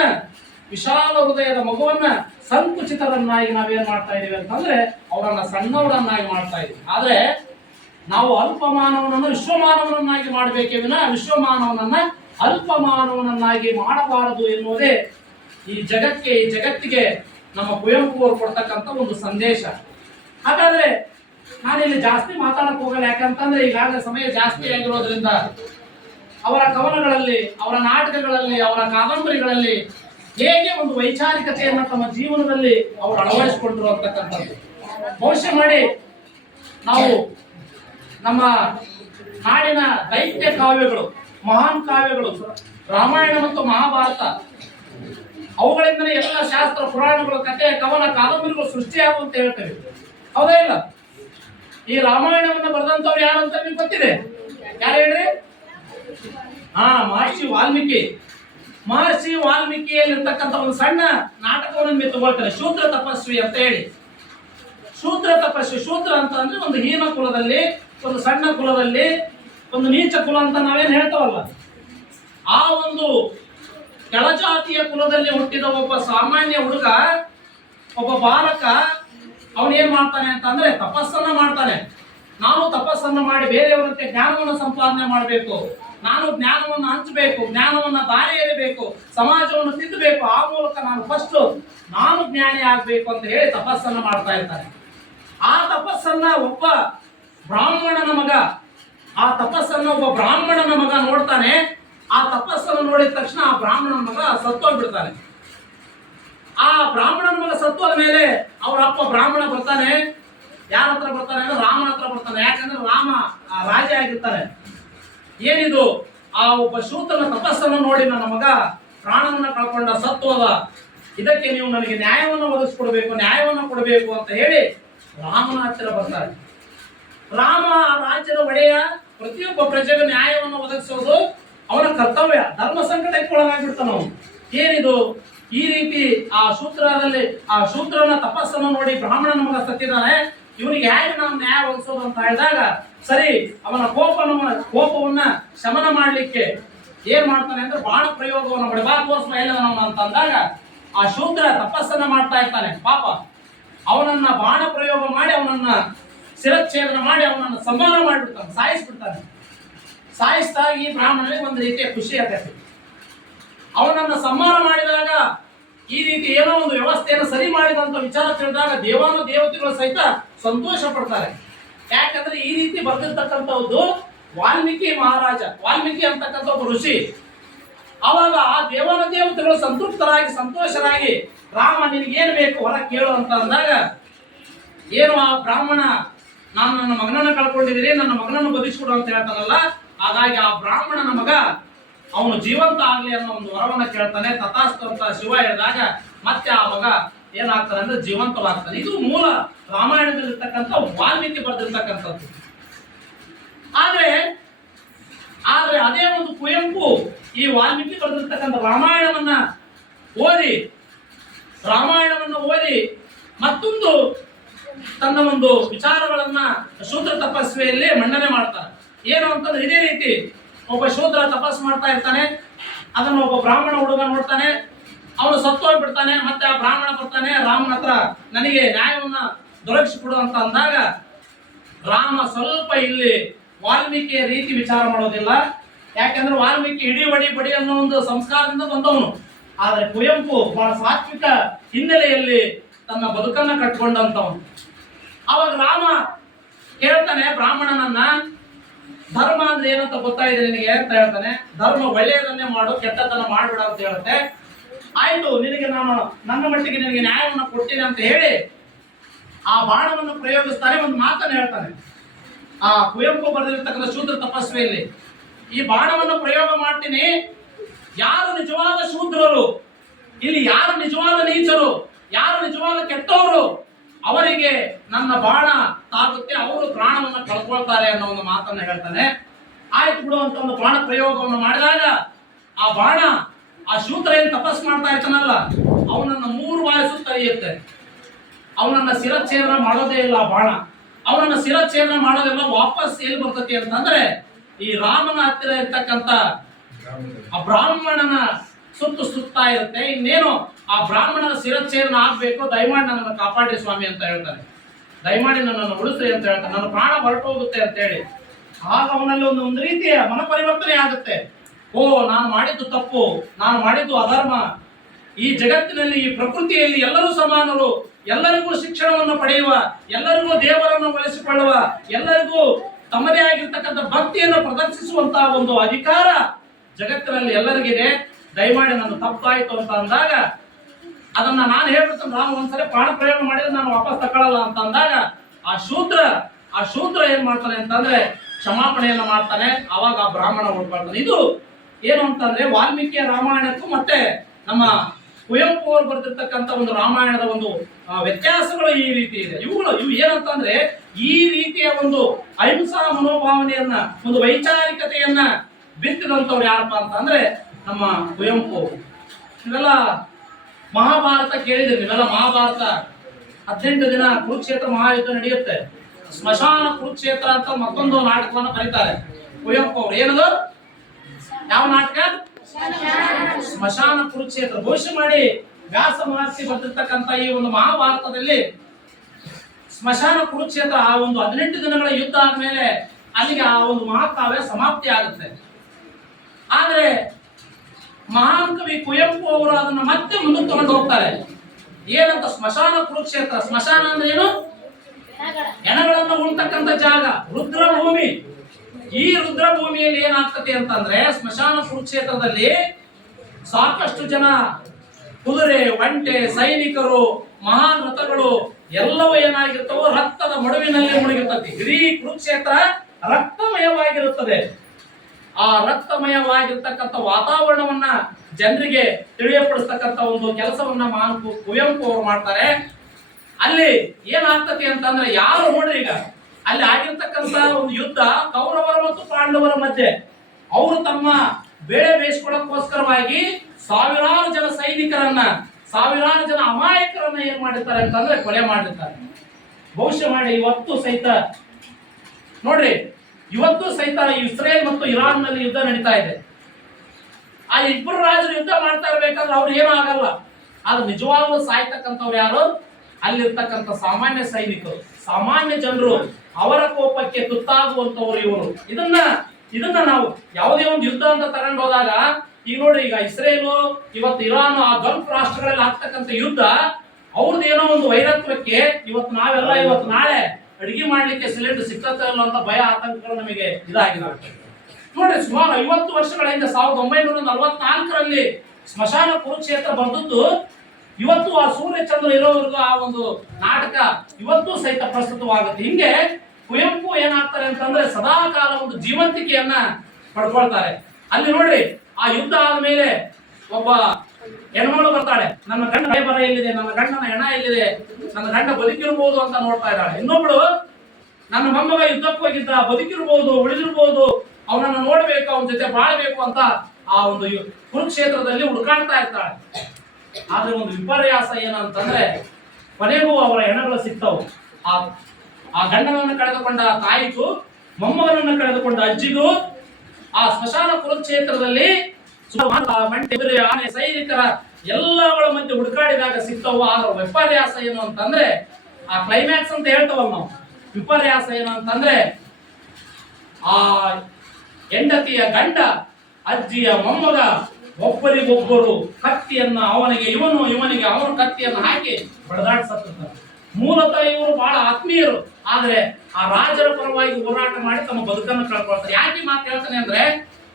ವಿಶಾಲ ಹೃದಯದ ಮಗುವನ್ನ ಸಂಕುಚಿತರನ್ನಾಗಿ ನಾವೇನ್ ಮಾಡ್ತಾ ಇದೀವಿ ಅಂತಂದ್ರೆ ಅವರನ್ನ ಸಣ್ಣವರನ್ನಾಗಿ ಮಾಡ್ತಾ ಇದೀವಿ. ಆದ್ರೆ ನಾವು ಅಲ್ಪ ಮಾನವನನ್ನು ವಿಶ್ವಮಾನವನನ್ನಾಗಿ ಮಾಡಬೇಕೇ ವಿನ ವಿಶ್ವಮಾನವನನ್ನ ಅಲ್ಪ ಮಾನವನನ್ನಾಗಿ ಮಾಡಬಾರದು ಎನ್ನುವುದೇ ಈ ಜಗತ್ತಿಗೆ ನಮ್ಮ ಕುವೆಂಪು ಅವರು ಕೊಡ್ತಕ್ಕಂಥ ಒಂದು ಸಂದೇಶ. ಹಾಗಾದ್ರೆ ನಾನಿಲ್ಲಿ ಜಾಸ್ತಿ ಮಾತಾಡಕ್ ಹೋಗಲ್ಲ, ಯಾಕಂತಂದ್ರೆ ಈಗಾಗಲೇ ಸಮಯ ಜಾಸ್ತಿ ಆಗಿರೋದ್ರಿಂದ ಅವರ ಕವನಗಳಲ್ಲಿ, ಅವರ ನಾಟಕಗಳಲ್ಲಿ, ಅವರ ಕಾದಂಬರಿಗಳಲ್ಲಿ ಹೇಗೆ ಒಂದು ವೈಚಾರಿಕತೆಯನ್ನು ತಮ್ಮ ಜೀವನದಲ್ಲಿ ಅವರು ಅಳವಡಿಸಿಕೊಂಡ್ರು ಅಂತಕ್ಕಂಥದ್ದು. ಭವಿಷ್ಯ ಮಾಡಿ ನಾವು ನಮ್ಮ ನಾಡಿನ ದೈತ್ಯ ಕಾವ್ಯಗಳು, ಮಹಾನ್ ಕಾವ್ಯಗಳು, ರಾಮಾಯಣ ಮತ್ತು ಮಹಾಭಾರತ, ಅವುಗಳಿಂದಲೇ ಎಲ್ಲ ಶಾಸ್ತ್ರ ಪುರಾಣಗಳು, ಕಥೆ, ಕವನ, ಕಾದಂಬರಿಗಳು ಸೃಷ್ಟಿಯಾಗುವ ಅಂತ ಹೇಳ್ತೇವೆ. ಹೌದಾ ಇಲ್ಲ? ಈ ರಾಮಾಯಣವನ್ನು ಬರೆದಂತವ್ರು ಯಾರು ಅಂತ ನಿಮ್ಗೆ ಗೊತ್ತಿದೆ? ಯಾರು ಹೇಳ್ರಿ? ಮಹರ್ಷಿ ವಾಲ್ಮೀಕಿ. ಮಹರ್ಷಿ ವಾಲ್ಮೀಕಿಯಲ್ಲಿರ್ತಕ್ಕಂಥ ಒಂದು ಸಣ್ಣ ನಾಟಕವನ್ನು ನೀವು ತಗೊಳ್ತಾರೆ, ಶೂದ್ರ ತಪಸ್ವಿ ಅಂತ ಹೇಳಿ. ಶೂದ್ರ ತಪಸ್ವಿ, ಶೂದ್ರ ಅಂತ ಅಂದ್ರೆ ಒಂದು ಹೀನ ಕುಲದಲ್ಲಿ, ಒಂದು ಸಣ್ಣ ಕುಲದಲ್ಲಿ, ಒಂದು ನೀಚ ಕುಲ ಅಂತ ನಾವೇನ್ ಹೇಳ್ತಾವಲ್ಲ, ಆ ಒಂದು ಕೆಳಜಾತಿಯ ಕುಲದಲ್ಲಿ ಹುಟ್ಟಿದ ಒಬ್ಬ ಸಾಮಾನ್ಯ ಹುಡುಗ, ಒಬ್ಬ ಬಾಲಕ, ಅವನೇನ್ ಮಾಡ್ತಾನೆ ಅಂತಂದ್ರೆ ತಪಸ್ಸನ್ನ ಮಾಡ್ತಾನೆ. ನಾನು ತಪಸ್ಸನ್ನು ಮಾಡಿ ಬೇರೆಯವರಂತೆ ಜ್ಞಾನವನ್ನು ಸಂಪಾದನೆ ಮಾಡಬೇಕು, ನಾನು ಜ್ಞಾನವನ್ನು ಹಂಚಬೇಕು, ಜ್ಞಾನವನ್ನು ದಾರಿ ಎರಿಬೇಕು, ಸಮಾಜವನ್ನು ತಿದ್ದಬೇಕು, ಆ ಮೂಲಕ ನಾನು ಜ್ಞಾನಿ ಆಗ್ಬೇಕು ಅಂತ ಹೇಳಿ ತಪಸ್ಸನ್ನು ಮಾಡ್ತಾ ಇರ್ತಾನೆ. ಆ ತಪಸ್ಸನ್ನ ಒಬ್ಬ ಬ್ರಾಹ್ಮಣನ ಮಗ ನೋಡ್ತಾನೆ. ಆ ತಪಸ್ಸನ್ನು ನೋಡಿದ ತಕ್ಷಣ ಆ ಬ್ರಾಹ್ಮಣನ ಮಗ ಸತ್ತೋಗ್ಬಿಡ್ತಾನೆ. ಆ ಬ್ರಾಹ್ಮಣನ ಮಗ ಸತ್ತೋದ ಮೇಲೆ ಅವ್ರ ಅಪ್ಪ ಬ್ರಾಹ್ಮಣ ಬರ್ತಾನೆ. ಯಾರ ಹತ್ರ ಬರ್ತಾನೆ ಅಂದ್ರೆ ರಾಮನ ಹತ್ರ ಬರ್ತಾನೆ. ಯಾಕಂದ್ರೆ ರಾಮ ರಾಜ ಆಗಿರ್ತಾನೆ. ಏನಿದು, ಆ ಒಬ್ಬ ಶೂದ್ರನ ತಪಸ್ಸನ್ನು ನೋಡಿ ನನ್ನ ಮಗ ಪ್ರಾಣವನ್ನ ಕಳ್ಕೊಂಡ, ಸತ್ತೋದ, ಇದಕ್ಕೆ ನೀವು ನನಗೆ ನ್ಯಾಯವನ್ನು ಒದಗಿಸ್ಕೊಡ್ಬೇಕು, ನ್ಯಾಯವನ್ನು ಕೊಡಬೇಕು ಅಂತ ಹೇಳಿ ರಾಮನ ಹತ್ತಿರ ಬರ್ತಾರೆ. ರಾಮ ಆ ರಾಜ್ಯದ ಒಡೆಯ, ಪ್ರತಿಯೊಬ್ಬ ಪ್ರಜೆಗೆ ನ್ಯಾಯವನ್ನು ಒದಗಿಸೋದು ಅವನ ಕರ್ತವ್ಯ. ಧರ್ಮ ಸಂಕಟಕ್ಕೆ ಒಳಗಾಗ್ಬಿಡ್ತಾನ ಅವನು. ಏನಿದು, ಈ ರೀತಿ ಆ ಶೂದ್ರನ ತಪಸ್ಸನ್ನು ನೋಡಿ ಬ್ರಾಹ್ಮಣನ ಮಗ ಸತ್ತಿದ್ದಾನೆ, ಇವನಿಗೆ ಹೇಗೆ ನಾವು ನ್ಯಾಯ ಒದಗಿಸೋದು ಅಂತ ಹೇಳಿದಾಗ, ಸರಿ ಅವನ ಕೋಪವನ್ನ ಶಮನ ಮಾಡ್ಲಿಕ್ಕೆ ಏನ್ ಮಾಡ್ತಾನೆ ಅಂದ್ರೆ ಬಾಣ ಪ್ರಯೋಗವನ್ನು ಮಾಡಿ, ಬಾ ತೋರಿಸುವ ಎಲ್ಲವನ ಅಂತ ಅಂದಾಗ ಆ ಶೂದ್ರ ತಪಸ್ಸನ್ನ ಮಾಡ್ತಾ ಇರ್ತಾನೆ. ಪಾಪ ಅವನನ್ನ ಬಾಣ ಪ್ರಯೋಗ ಮಾಡಿ ಅವನನ್ನ ಶಿರಚ್ಛೇದನ ಮಾಡಿ ಅವನನ್ನ ಸಂಹಾರ ಮಾಡಿಬಿಡ್ತಾನೆ, ಸಾಯಿಸ್ಬಿಡ್ತಾನೆ. ಸಾಯಿಸಿದಾಗ ಈ ಬ್ರಾಹ್ಮಣನಿಗೆ ಒಂದು ರೀತಿಯ ಖುಷಿ ಆಗತ್ತೆ. ಅವನನ್ನ ಸಂಹಾರ ಮಾಡಿದಾಗ ಈ ರೀತಿ ಏನೋ ಒಂದು ವ್ಯವಸ್ಥೆಯನ್ನು ಸರಿ ಮಾಡಿದಂತ ವಿಚಾರ ತಿಳಿದಾಗ ದೇವಾನು ದೇವತೆಗಳು ಸಹಿತ ಸಂತೋಷ ಪಡ್ತಾರೆ. ಯಾಕಂದ್ರೆ ಈ ರೀತಿ ಬರ್ದಿರ್ತಕ್ಕಂಥದ್ದು ವಾಲ್ಮೀಕಿ ಮಹಾರಾಜ, ವಾಲ್ಮೀಕಿ ಅಂತಕ್ಕಂಥ ಒಬ್ಬ ಋಷಿ. ಅವಾಗ ಆ ದೇವಾನು ದೇವತೆಗಳು ಸಂತೃಪ್ತರಾಗಿ ಸಂತೋಷರಾಗಿ ರಾಮ ನಿನಗೇನು ಬೇಕು ಹೊರ ಕೇಳು ಅಂತ ಅಂದಾಗ, ಏನು ಆ ಬ್ರಾಹ್ಮಣ ನಾನು ನನ್ನ ಮಗನನ್ನು ಕಳ್ಕೊಂಡಿದ್ದೀನಿ, ನನ್ನ ಮಗನನ್ನು ಬದುಕಿಸ್ಕೊಡು ಅಂತ ಹೇಳ್ತಾನಲ್ಲ, ಹಾಗಾಗಿ ಆ ಬ್ರಾಹ್ಮಣನ ಮಗ ಅವನು ಜೀವಂತ ಆಗ್ಲಿ ಅನ್ನೋ ಒಂದು ವರವನ್ನ ಕೇಳ್ತಾನೆ. ತಥಾಸ್ತು ಅಂತ ಶಿವ ಹೇಳಿದಾಗ ಮತ್ತೆ ಆ ಮಗ ಏನಾಗ್ತಾನೆ ಅಂದ್ರೆ ಜೀವಂತವಾಗ್ತಾನೆ. ಇದು ಮೂಲ ರಾಮಾಯಣದಲ್ಲಿರ್ತಕ್ಕಂಥ ವಾಲ್ಮೀಕಿ ಬರೆದಿರ್ತಕ್ಕಂಥದ್ದು. ಆದ್ರೆ ಅದೇ ಒಂದು ಕುವೆಂಪು ಈ ವಾಲ್ಮೀಕಿ ಬರೆದಿರ್ತಕ್ಕಂಥ ರಾಮಾಯಣವನ್ನ ಓದಿ ಮತ್ತೊಂದು ತನ್ನ ಒಂದು ವಿಚಾರಗಳನ್ನ ಶೂದ್ರ ತಪಸ್ವಿಯಲ್ಲಿ ಮಂಡನೆ ಮಾಡ್ತಾರೆ. ಏನು ಅಂತಂದ್ರೆ ಇದೇ ರೀತಿ ಒಬ್ಬ ಶೂದ್ರ ತಪಸ್ ಮಾಡ್ತಾ ಇರ್ತಾನೆ, ಅದನ್ನು ಒಬ್ಬ ಬ್ರಾಹ್ಮಣ ಹುಡುಗ ನೋಡ್ತಾನೆ, ಅವನು ಸತ್ತೋಗ್ಬಿಡ್ತಾನೆ. ಮತ್ತೆ ಆ ಬ್ರಾಹ್ಮಣ ಬರ್ತಾನೆ ರಾಮನ ಹತ್ರ, ನನಗೆ ನ್ಯಾಯವನ್ನ ದೊರಕಿಸಿಕೊಡು ಅಂತ ಅಂದಾಗ ರಾಮ ಸ್ವಲ್ಪ ಇಲ್ಲಿ ವಾಲ್ಮೀಕಿಯ ರೀತಿ ವಿಚಾರ ಮಾಡೋದಿಲ್ಲ. ಯಾಕಂದ್ರೆ ವಾಲ್ಮೀಕಿ ಇಡೀ ಬಡಿ ಬಡಿ ಅನ್ನೋ ಒಂದು ಸಂಸ್ಕಾರದಿಂದ ಬಂದವನು. ಆದ್ರೆ ಕುವೆಂಪು ಬಹಳ ಸಾತ್ವಿಕ ಹಿನ್ನೆಲೆಯಲ್ಲಿ ತನ್ನ ಬದುಕನ್ನ ಕಟ್ಕೊಂಡಂತವನು. ಅವಾಗ ರಾಮ ಕೇಳ್ತಾನೆ ಬ್ರಾಹ್ಮಣನನ್ನ, ಧರ್ಮ ಅಂದ್ರೆ ಏನಂತ ಗೊತ್ತಾಗಿದೆ ನಿನಗೆ ಅಂತ ಹೇಳ್ತಾನೆ. ಧರ್ಮ ಒಳ್ಳೆಯದನ್ನೇ ಮಾಡು, ಕೆಟ್ಟದನ್ನ ಮಾಡ್ಬೇಡ ಅಂತ ಹೇಳುತ್ತೆ. ಆಯ್ತು, ನಿನಗೆ ನಾನು ನನ್ನ ಮಟ್ಟಿಗೆ ನಿನಗೆ ನ್ಯಾಯವನ್ನು ಕೊಡ್ತೀನಿ ಅಂತ ಹೇಳಿ ಆ ಬಾಣವನ್ನು ಪ್ರಯೋಗಿಸ್ತಾನೆ. ಒಂದು ಮಾತನ್ನು ಹೇಳ್ತಾನೆ ಆ ಕುವೆಂಪು ಬರೆದಿರ್ತಕ್ಕಂಥ ಶೂದ್ರ ತಪಸ್ವಿಯಲ್ಲಿ, ಈ ಬಾಣವನ್ನು ಪ್ರಯೋಗ ಮಾಡ್ತೀನಿ, ಯಾರು ನಿಜವಾದ ಶೂದ್ರರು, ಇಲ್ಲಿ ಯಾರು ನಿಜವಾದ ನೀಚರು, ಯಾರು ನಿಜವಾದ ಕೆಟ್ಟವರು, ಅವರಿಗೆ ನನ್ನ ಬಾಣ ತಾಗುತ್ತೆ, ಅವರು ಪ್ರಾಣವನ್ನು ಕಳ್ಕೊಳ್ತಾರೆ ಅನ್ನೋ ಒಂದು ಮಾತನ್ನ ಹೇಳ್ತಾನೆ. ಆಯ್ತು ಬಿಡು ಅಂತ ಒಂದು ಬಾಣ ಪ್ರಯೋಗವನ್ನು ಮಾಡಿದಾಗ ಆ ಬಾಣ ಆ ಶೂದ್ರ ಏನ್ ತಪಸ್ ಮಾಡ್ತಾ ಇರ್ತಾನಲ್ಲ ಅವನನ್ನ 3 ಬಾರಿ ಸುತ್ತರಿಯುತ್ತೆ. ಅವನನ್ನ ಶಿರಚ್ಛೇದನ ಮಾಡೋದೇ ಇಲ್ಲ ಆ ಬಾಣ. ಅವನನ್ನ ಶಿರಚ್ಛೇದನ ಮಾಡೋದಿಲ್ಲ. ವಾಪಸ್ ಎಲ್ಲಿ ಬರ್ತತಿ ಅಂತಂದ್ರೆ ಈ ರಾಮನ ಹತ್ತಿರ ಇರ್ತಕ್ಕಂಥ ಆ ಬ್ರಾಹ್ಮಣನ ಸುತ್ತಾ ಇರುತ್ತೆ. ಇನ್ನೇನು ಆ ಬ್ರಾಹ್ಮಣನ ಶಿರಚ್ಛೇದನ ಆಗ್ಬೇಕು, ದಯಮಾಡಿ ನನ್ನನ್ನು ಕಾಪಾಡಿ ಸ್ವಾಮಿ ಅಂತ ಹೇಳ್ತಾನೆ. ದಯಮಾಡಿ ನನ್ನನ್ನು ಉಳಿಸ್ರಿ ಅಂತ ಹೇಳ್ತಾನೆ. ನನ್ನ ಪ್ರಾಣ ಹೊರಟು ಹೋಗುತ್ತೆ ಅಂತ ಹೇಳಿ ಆಗ ಅವನಲ್ಲಿ ಒಂದು ರೀತಿಯ ಮನ ಪರಿವರ್ತನೆ ಆಗುತ್ತೆ. ಓ, ನಾನು ಮಾಡಿದ್ದು ತಪ್ಪು, ನಾನು ಮಾಡಿದ್ದು ಅಧರ್ಮ, ಈ ಜಗತ್ತಿನಲ್ಲಿ ಈ ಪ್ರಕೃತಿಯಲ್ಲಿ ಎಲ್ಲರೂ ಸಮಾನರು, ಎಲ್ಲರಿಗೂ ಶಿಕ್ಷಣವನ್ನು ಪಡೆಯುವ, ಎಲ್ಲರಿಗೂ ದೇವರನ್ನು ಒಲಿಸಿಕೊಳ್ಳುವ, ಎಲ್ಲರಿಗೂ ತಮ್ಮದೇ ಆಗಿರ್ತಕ್ಕಂಥ ಭಕ್ತಿಯನ್ನು ಪ್ರದರ್ಶಿಸುವಂತಹ ಒಂದು ಅಧಿಕಾರ ಜಗತ್ತಿನಲ್ಲಿ ಎಲ್ಲರಿಗಿದೆ. ದಯಮಾಡಿ ನನ್ನ ತಪ್ಪಾಯ್ತು ಅಂತ ಅಂದಾಗ ಅದನ್ನ ನಾನು ಹೇಳ್ಬಿಡ್ತೇನೆ, ರಾಮ ಒಂದ್ಸರಿ ಪ್ರಾಣ ಪ್ರಯೋಗ ಮಾಡಿದ್ರೆ ನಾನು ವಾಪಸ್ ತಗೊಳ್ಳಲ್ಲ ಅಂತ ಅಂದಾಗ ಆ ಶೂದ್ರ ಏನ್ ಮಾಡ್ತಾನೆ ಅಂತಂದ್ರೆ ಕ್ಷಮಾಪಣೆಯನ್ನು ಮಾಡ್ತಾನೆ. ಅವಾಗ ಆ ಬ್ರಾಹ್ಮಣ ಉಳ್ಕೊಳ್ತಾನೆ. ಇದು ಏನು ಅಂತಂದ್ರೆ ವಾಲ್ಮೀಕಿಯ ರಾಮಾಯಣಕ್ಕೂ ಮತ್ತೆ ನಮ್ಮ ಕುವೆಂಪು ಅವರು ಬರೆದಿರ್ತಕ್ಕಂಥ ಒಂದು ರಾಮಾಯಣದ ಒಂದು ವ್ಯತ್ಯಾಸಗಳು ಈ ರೀತಿ ಇದೆ. ಇವು ಏನಂತಂದ್ರೆ ಈ ರೀತಿಯ ಒಂದು ಅಹಿಂಸಾ ಮನೋಭಾವನೆಯನ್ನ, ಒಂದು ವೈಚಾರಿಕತೆಯನ್ನ ಬಿತ್ತಿದಂಥವ್ರು ಯಾರಪ್ಪ ಅಂತಂದ್ರೆ ನಮ್ಮ ಕುವೆಂಪು. ಇವೆಲ್ಲ ಮಹಾಭಾರತ ಕೇಳಿದ್ರಿ ನೀವೆಲ್ಲ. ಮಹಾಭಾರತ 18 ದಿನ ಕುರುಕ್ಷೇತ್ರ ಮಹಾಯುದ್ಧ ನಡೆಯುತ್ತೆ. ಸ್ಮಶಾನ ಕುರುಕ್ಷೇತ್ರ ಅಂತ ಮತ್ತೊಂದು ನಾಟಕವನ್ನು ಬರೀತಾರೆ ಕುವೆಂಪು ಅವರು. ಏನದು, ಯಾವ ನಾಟಕ? ಸ್ಮಶಾನ ಕುರುಕ್ಷೇತ್ರ. ಭವಿಷ್ಯ ಮಾಡಿ ವ್ಯಾಸ ಮಹರ್ಷಿ ಬರೆದಿರ್ತಕ್ಕಂಥ ಈ ಒಂದು ಮಹಾಭಾರತದಲ್ಲಿ ಸ್ಮಶಾನ ಕುರುಕ್ಷೇತ್ರ ಆ ಒಂದು 18 ದಿನಗಳ ಯುದ್ಧ ಆದ್ಮೇಲೆ ಅಲ್ಲಿಗೆ ಆ ಒಂದು ಮಹಾಕಾವ್ಯ ಸಮಾಪ್ತಿ ಆಗುತ್ತೆ. ಆದ್ರೆ ಮಹಾನ್ ಕವಿ ಕುವೆಂಪು ಅವರು ಅದನ್ನ ಮತ್ತೆ ಮುಂದಕ್ಕೆ ತಗೊಂಡು ಹೋಗ್ತಾರೆ. ಏನಂತ? ಸ್ಮಶಾನ ಕುರುಕ್ಷೇತ್ರ. ಸ್ಮಶಾನ ಅಂದ್ರೆ ಏನು? ಹೆಣಗಳನ್ನು ಉಳ್ತಕ್ಕಂಥ ಜಾಗ, ರುದ್ರಭೂಮಿ. ಈ ರುದ್ರಭೂಮಿಯಲ್ಲಿ ಏನಾಗ್ತದೆ ಅಂತಂದ್ರೆ ಸ್ಮಶಾನ ಕುರುಕ್ಷೇತ್ರದಲ್ಲಿ ಸಾಕಷ್ಟು ಜನ ಕುದುರೆ, ಒಂಟೆ, ಸೈನಿಕರು, ಮಹಾನ್ ರಥಗಳು ಎಲ್ಲವೂ ಏನಾಗಿರ್ತವೋ ರಕ್ತದ ಮಡುವಿನಲ್ಲಿ ಮುಳುಗಿರ್ತದೆ. ಇಡೀ ಕುರುಕ್ಷೇತ್ರ ರಕ್ತಮಯವಾಗಿರುತ್ತದೆ. ಆ ರಕ್ತಮಯವಾಗಿರ್ತಕ್ಕಂಥ ವಾತಾವರಣವನ್ನ ಜನರಿಗೆ ತಿಳಿಯಪಡಿಸ್ತಕ್ಕಂಥ ಒಂದು ಕೆಲಸವನ್ನ ಮಹಾನ್ ಕುವೆಂಪು ಅವರು ಮಾಡ್ತಾರೆ. ಅಲ್ಲಿ ಏನಾಗ್ತದೆ ಅಂತಂದ್ರೆ ಯಾರು ನೋಡ್ರಿ, ಈಗ ಅಲ್ಲಿ ಆಗಿರ್ತಕ್ಕಂಥ ಒಂದು ಯುದ್ಧ ಕೌರವರ ಮತ್ತು ಪಾಂಡವರ ಮಧ್ಯೆ. ಅವರು ತಮ್ಮ ಬೇಳೆ ಬೇಯಿಸ್ಕೊಳ್ಳೋಕ್ಕೋಸ್ಕರವಾಗಿ ಸಾವಿರಾರು ಜನ ಸೈನಿಕರನ್ನ, ಸಾವಿರಾರು ಜನ ಅಮಾಯಕರನ್ನ ಏನ್ ಮಾಡಿರ್ತಾರೆ ಅಂತಂದ್ರೆ ಕೊಲೆ ಮಾಡಿರ್ತಾರೆ. ಭವಿಷ್ಯ ಮಾಡಿ ಇವತ್ತು ಸಹಿತ ನೋಡ್ರಿ, ಇವತ್ತು ಸಹಿತ ಇಸ್ರೇಲ್ ಮತ್ತು ಇರಾನ್ ನಲ್ಲಿ ಯುದ್ಧ ನಡೀತಾ ಇದೆ. ಆ ಇಬ್ಬರು ರಾಜರು ಯುದ್ಧ ಮಾಡ್ತಾ ಇರ್ಬೇಕಾದ್ರೆ ಅವ್ರು ಏನೂ ಆಗಲ್ಲ. ಆದ್ರೆ ನಿಜವಾಗ್ಲೂ ಸಾಯ್ತಕ್ಕಂಥವ್ರು ಯಾರು? ಅಲ್ಲಿರ್ತಕ್ಕಂಥ ಸಾಮಾನ್ಯ ಸೈನಿಕರು, ಸಾಮಾನ್ಯ ಜನರು, ಅವರ ಕೋಪಕ್ಕೆ ತುತ್ತಾಗುವಂತವ್ರು ಇವರು. ಇದನ್ನ ನಾವು ಯಾವುದೇ ಒಂದು ಯುದ್ಧ ಅಂತ ತಗೊಂಡು ಹೋದಾಗ ಈಗ ನೋಡಿ, ಈಗ ಇಸ್ರೇಲು ಇವತ್ತು ಇರಾನ್ ಆ ಗಲ್ಫ್ ರಾಷ್ಟ್ರಗಳಲ್ಲಿ ಆಗ್ತಕ್ಕಂಥ ಯುದ್ಧ, ಅವ್ರದ್ದು ಏನೋ ಒಂದು ವೈರತ್ವಕ್ಕೆ ಇವತ್ತು ನಾವೆಲ್ಲ ಇವತ್ತು ನಾಳೆ ಅಡಿಗೆ ಮಾಡ್ಲಿಕ್ಕೆ ಸಿಲಿಂಡರ್ ಸಿಕ್ಕತ್ತ ಇಲ್ಲ ಅಂತ ಭಯ ಆತಂಕಗಳು ನಮಗೆ ಇದಾಗಿದೆ. ನೋಡಿ, ಸುಮಾರು 50 ವರ್ಷಗಳ ಹಿಂದೆ 1944ರಲ್ಲಿ ಸ್ಮಶಾನ ಕುರುಕ್ಷೇತ್ರ ಬಂದದ್ದು ಇವತ್ತು ಆ ಸೂರ್ಯಚಂದ್ರ ಇರೋವರೆಗೂ ಆ ಒಂದು ನಾಟಕ ಇವತ್ತು ಸಹಿತ ಪ್ರಸ್ತುತವಾಗುತ್ತೆ. ಹಿಂಗೆ ಕುವೆಂಪು ಏನಾಗ್ತಾರೆ ಅಂತಂದ್ರೆ ಸದಾ ಕಾಲ ಒಂದು ಜೀವಂತಿಕೆಯನ್ನ ಪಡ್ಕೊಳ್ತಾರೆ. ಅಲ್ಲಿ ನೋಡ್ರಿ, ಆ ಯುದ್ಧ ಆದ್ಮೇಲೆ ಒಬ್ಬ ಹೆಣ್ಮಗಳು ಬರ್ತಾಳೆ, ನನ್ನ ಗಂಡ ಬರ ಎಲ್ಲಿದೆ, ನನ್ನ ಗಂಡನ ಹೆಣ ಎಲ್ಲಿದೆ, ನನ್ನ ಗಂಡ ಬದುಕಿರ್ಬೋದು ಅಂತ ನೋಡ್ತಾ ಇದ್ದಾಳೆ. ಇನ್ನೊಬ್ಳು, ನನ್ನ ಮೊಮ್ಮಗ ಯುದ್ಧಕ್ಕೆ ಹೋಗಿದ್ದ, ಬದುಕಿರ್ಬೋದು, ಉಳಿದಿರ್ಬೋದು, ಅವನನ್ನ ನೋಡ್ಬೇಕು, ಅವನ ಜೊತೆ ಬಾಳ್ಬೇಕು ಅಂತ ಆ ಒಂದು ಕುರುಕ್ಷೇತ್ರದಲ್ಲಿ ಹುಡುಕಾಡ್ತಾ ಇರ್ತಾಳೆ. ಆದ್ರೆ ಒಂದು ವಿಪರ್ಯಾಸ ಏನಂತಂದ್ರೆ ಕೊನೆಗೂ ಅವರ ಹೆಣಗಳು ಸಿಗ್ತಾವು. ಆ ಗಂಡನನ್ನು ಕಳೆದುಕೊಂಡ ತಾಯಿಗೂ ಮೊಮ್ಮಗನನ್ನು ಕಳೆದುಕೊಂಡ ಅಜ್ಜಿಗೂ ಆ ಸ್ಮಶಾನ ಕುರುಕ್ಷೇತ್ರದಲ್ಲಿ ಆನೆ ಸೈನಿಕರ ಎಲ್ಲಗಳ ಮಧ್ಯೆ ಹುಡುಕಾಡಿದಾಗ ಸಿಗ್ತಾವು. ಆದ್ರೆ ವಿಪರ್ಯಾಸ ಏನು ಅಂತಂದ್ರೆ ಆ ಕ್ಲೈಮ್ಯಾಕ್ಸ್ ಅಂತ ಹೇಳ್ತಾವಲ್ಲ ನಾವು, ವಿಪರ್ಯಾಸ ಏನು ಅಂತಂದ್ರೆ ಆ ಹೆಂಡತಿಯ ಗಂಡ, ಅಜ್ಜಿಯ ಮೊಮ್ಮಗ ಒಬ್ಬರಿಗೊಬ್ಬರು ಕತ್ತಿಯನ್ನ ಅವನಿಗೆ ಇವನಿಗೆ ಅವನ ಕತ್ತಿಯನ್ನು ಹಾಕಿ ಬಡದಾಡಿಸುತ್ತಾರೆ. ಮೂಲತಃ ಇವರು ಬಹಳ ಆತ್ಮೀಯರು, ಆದ್ರೆ ಆ ರಾಜರ ಪರವಾಗಿ ಹೋರಾಟ ಮಾಡಿ ತಮ್ಮ ಬದುಕನ್ನು ಕಳ್ಕೊಳ್ತಾರೆ. ಯಾಕೆ ಮಾತು ಹೇಳ್ತಾನೆ ಅಂದ್ರೆ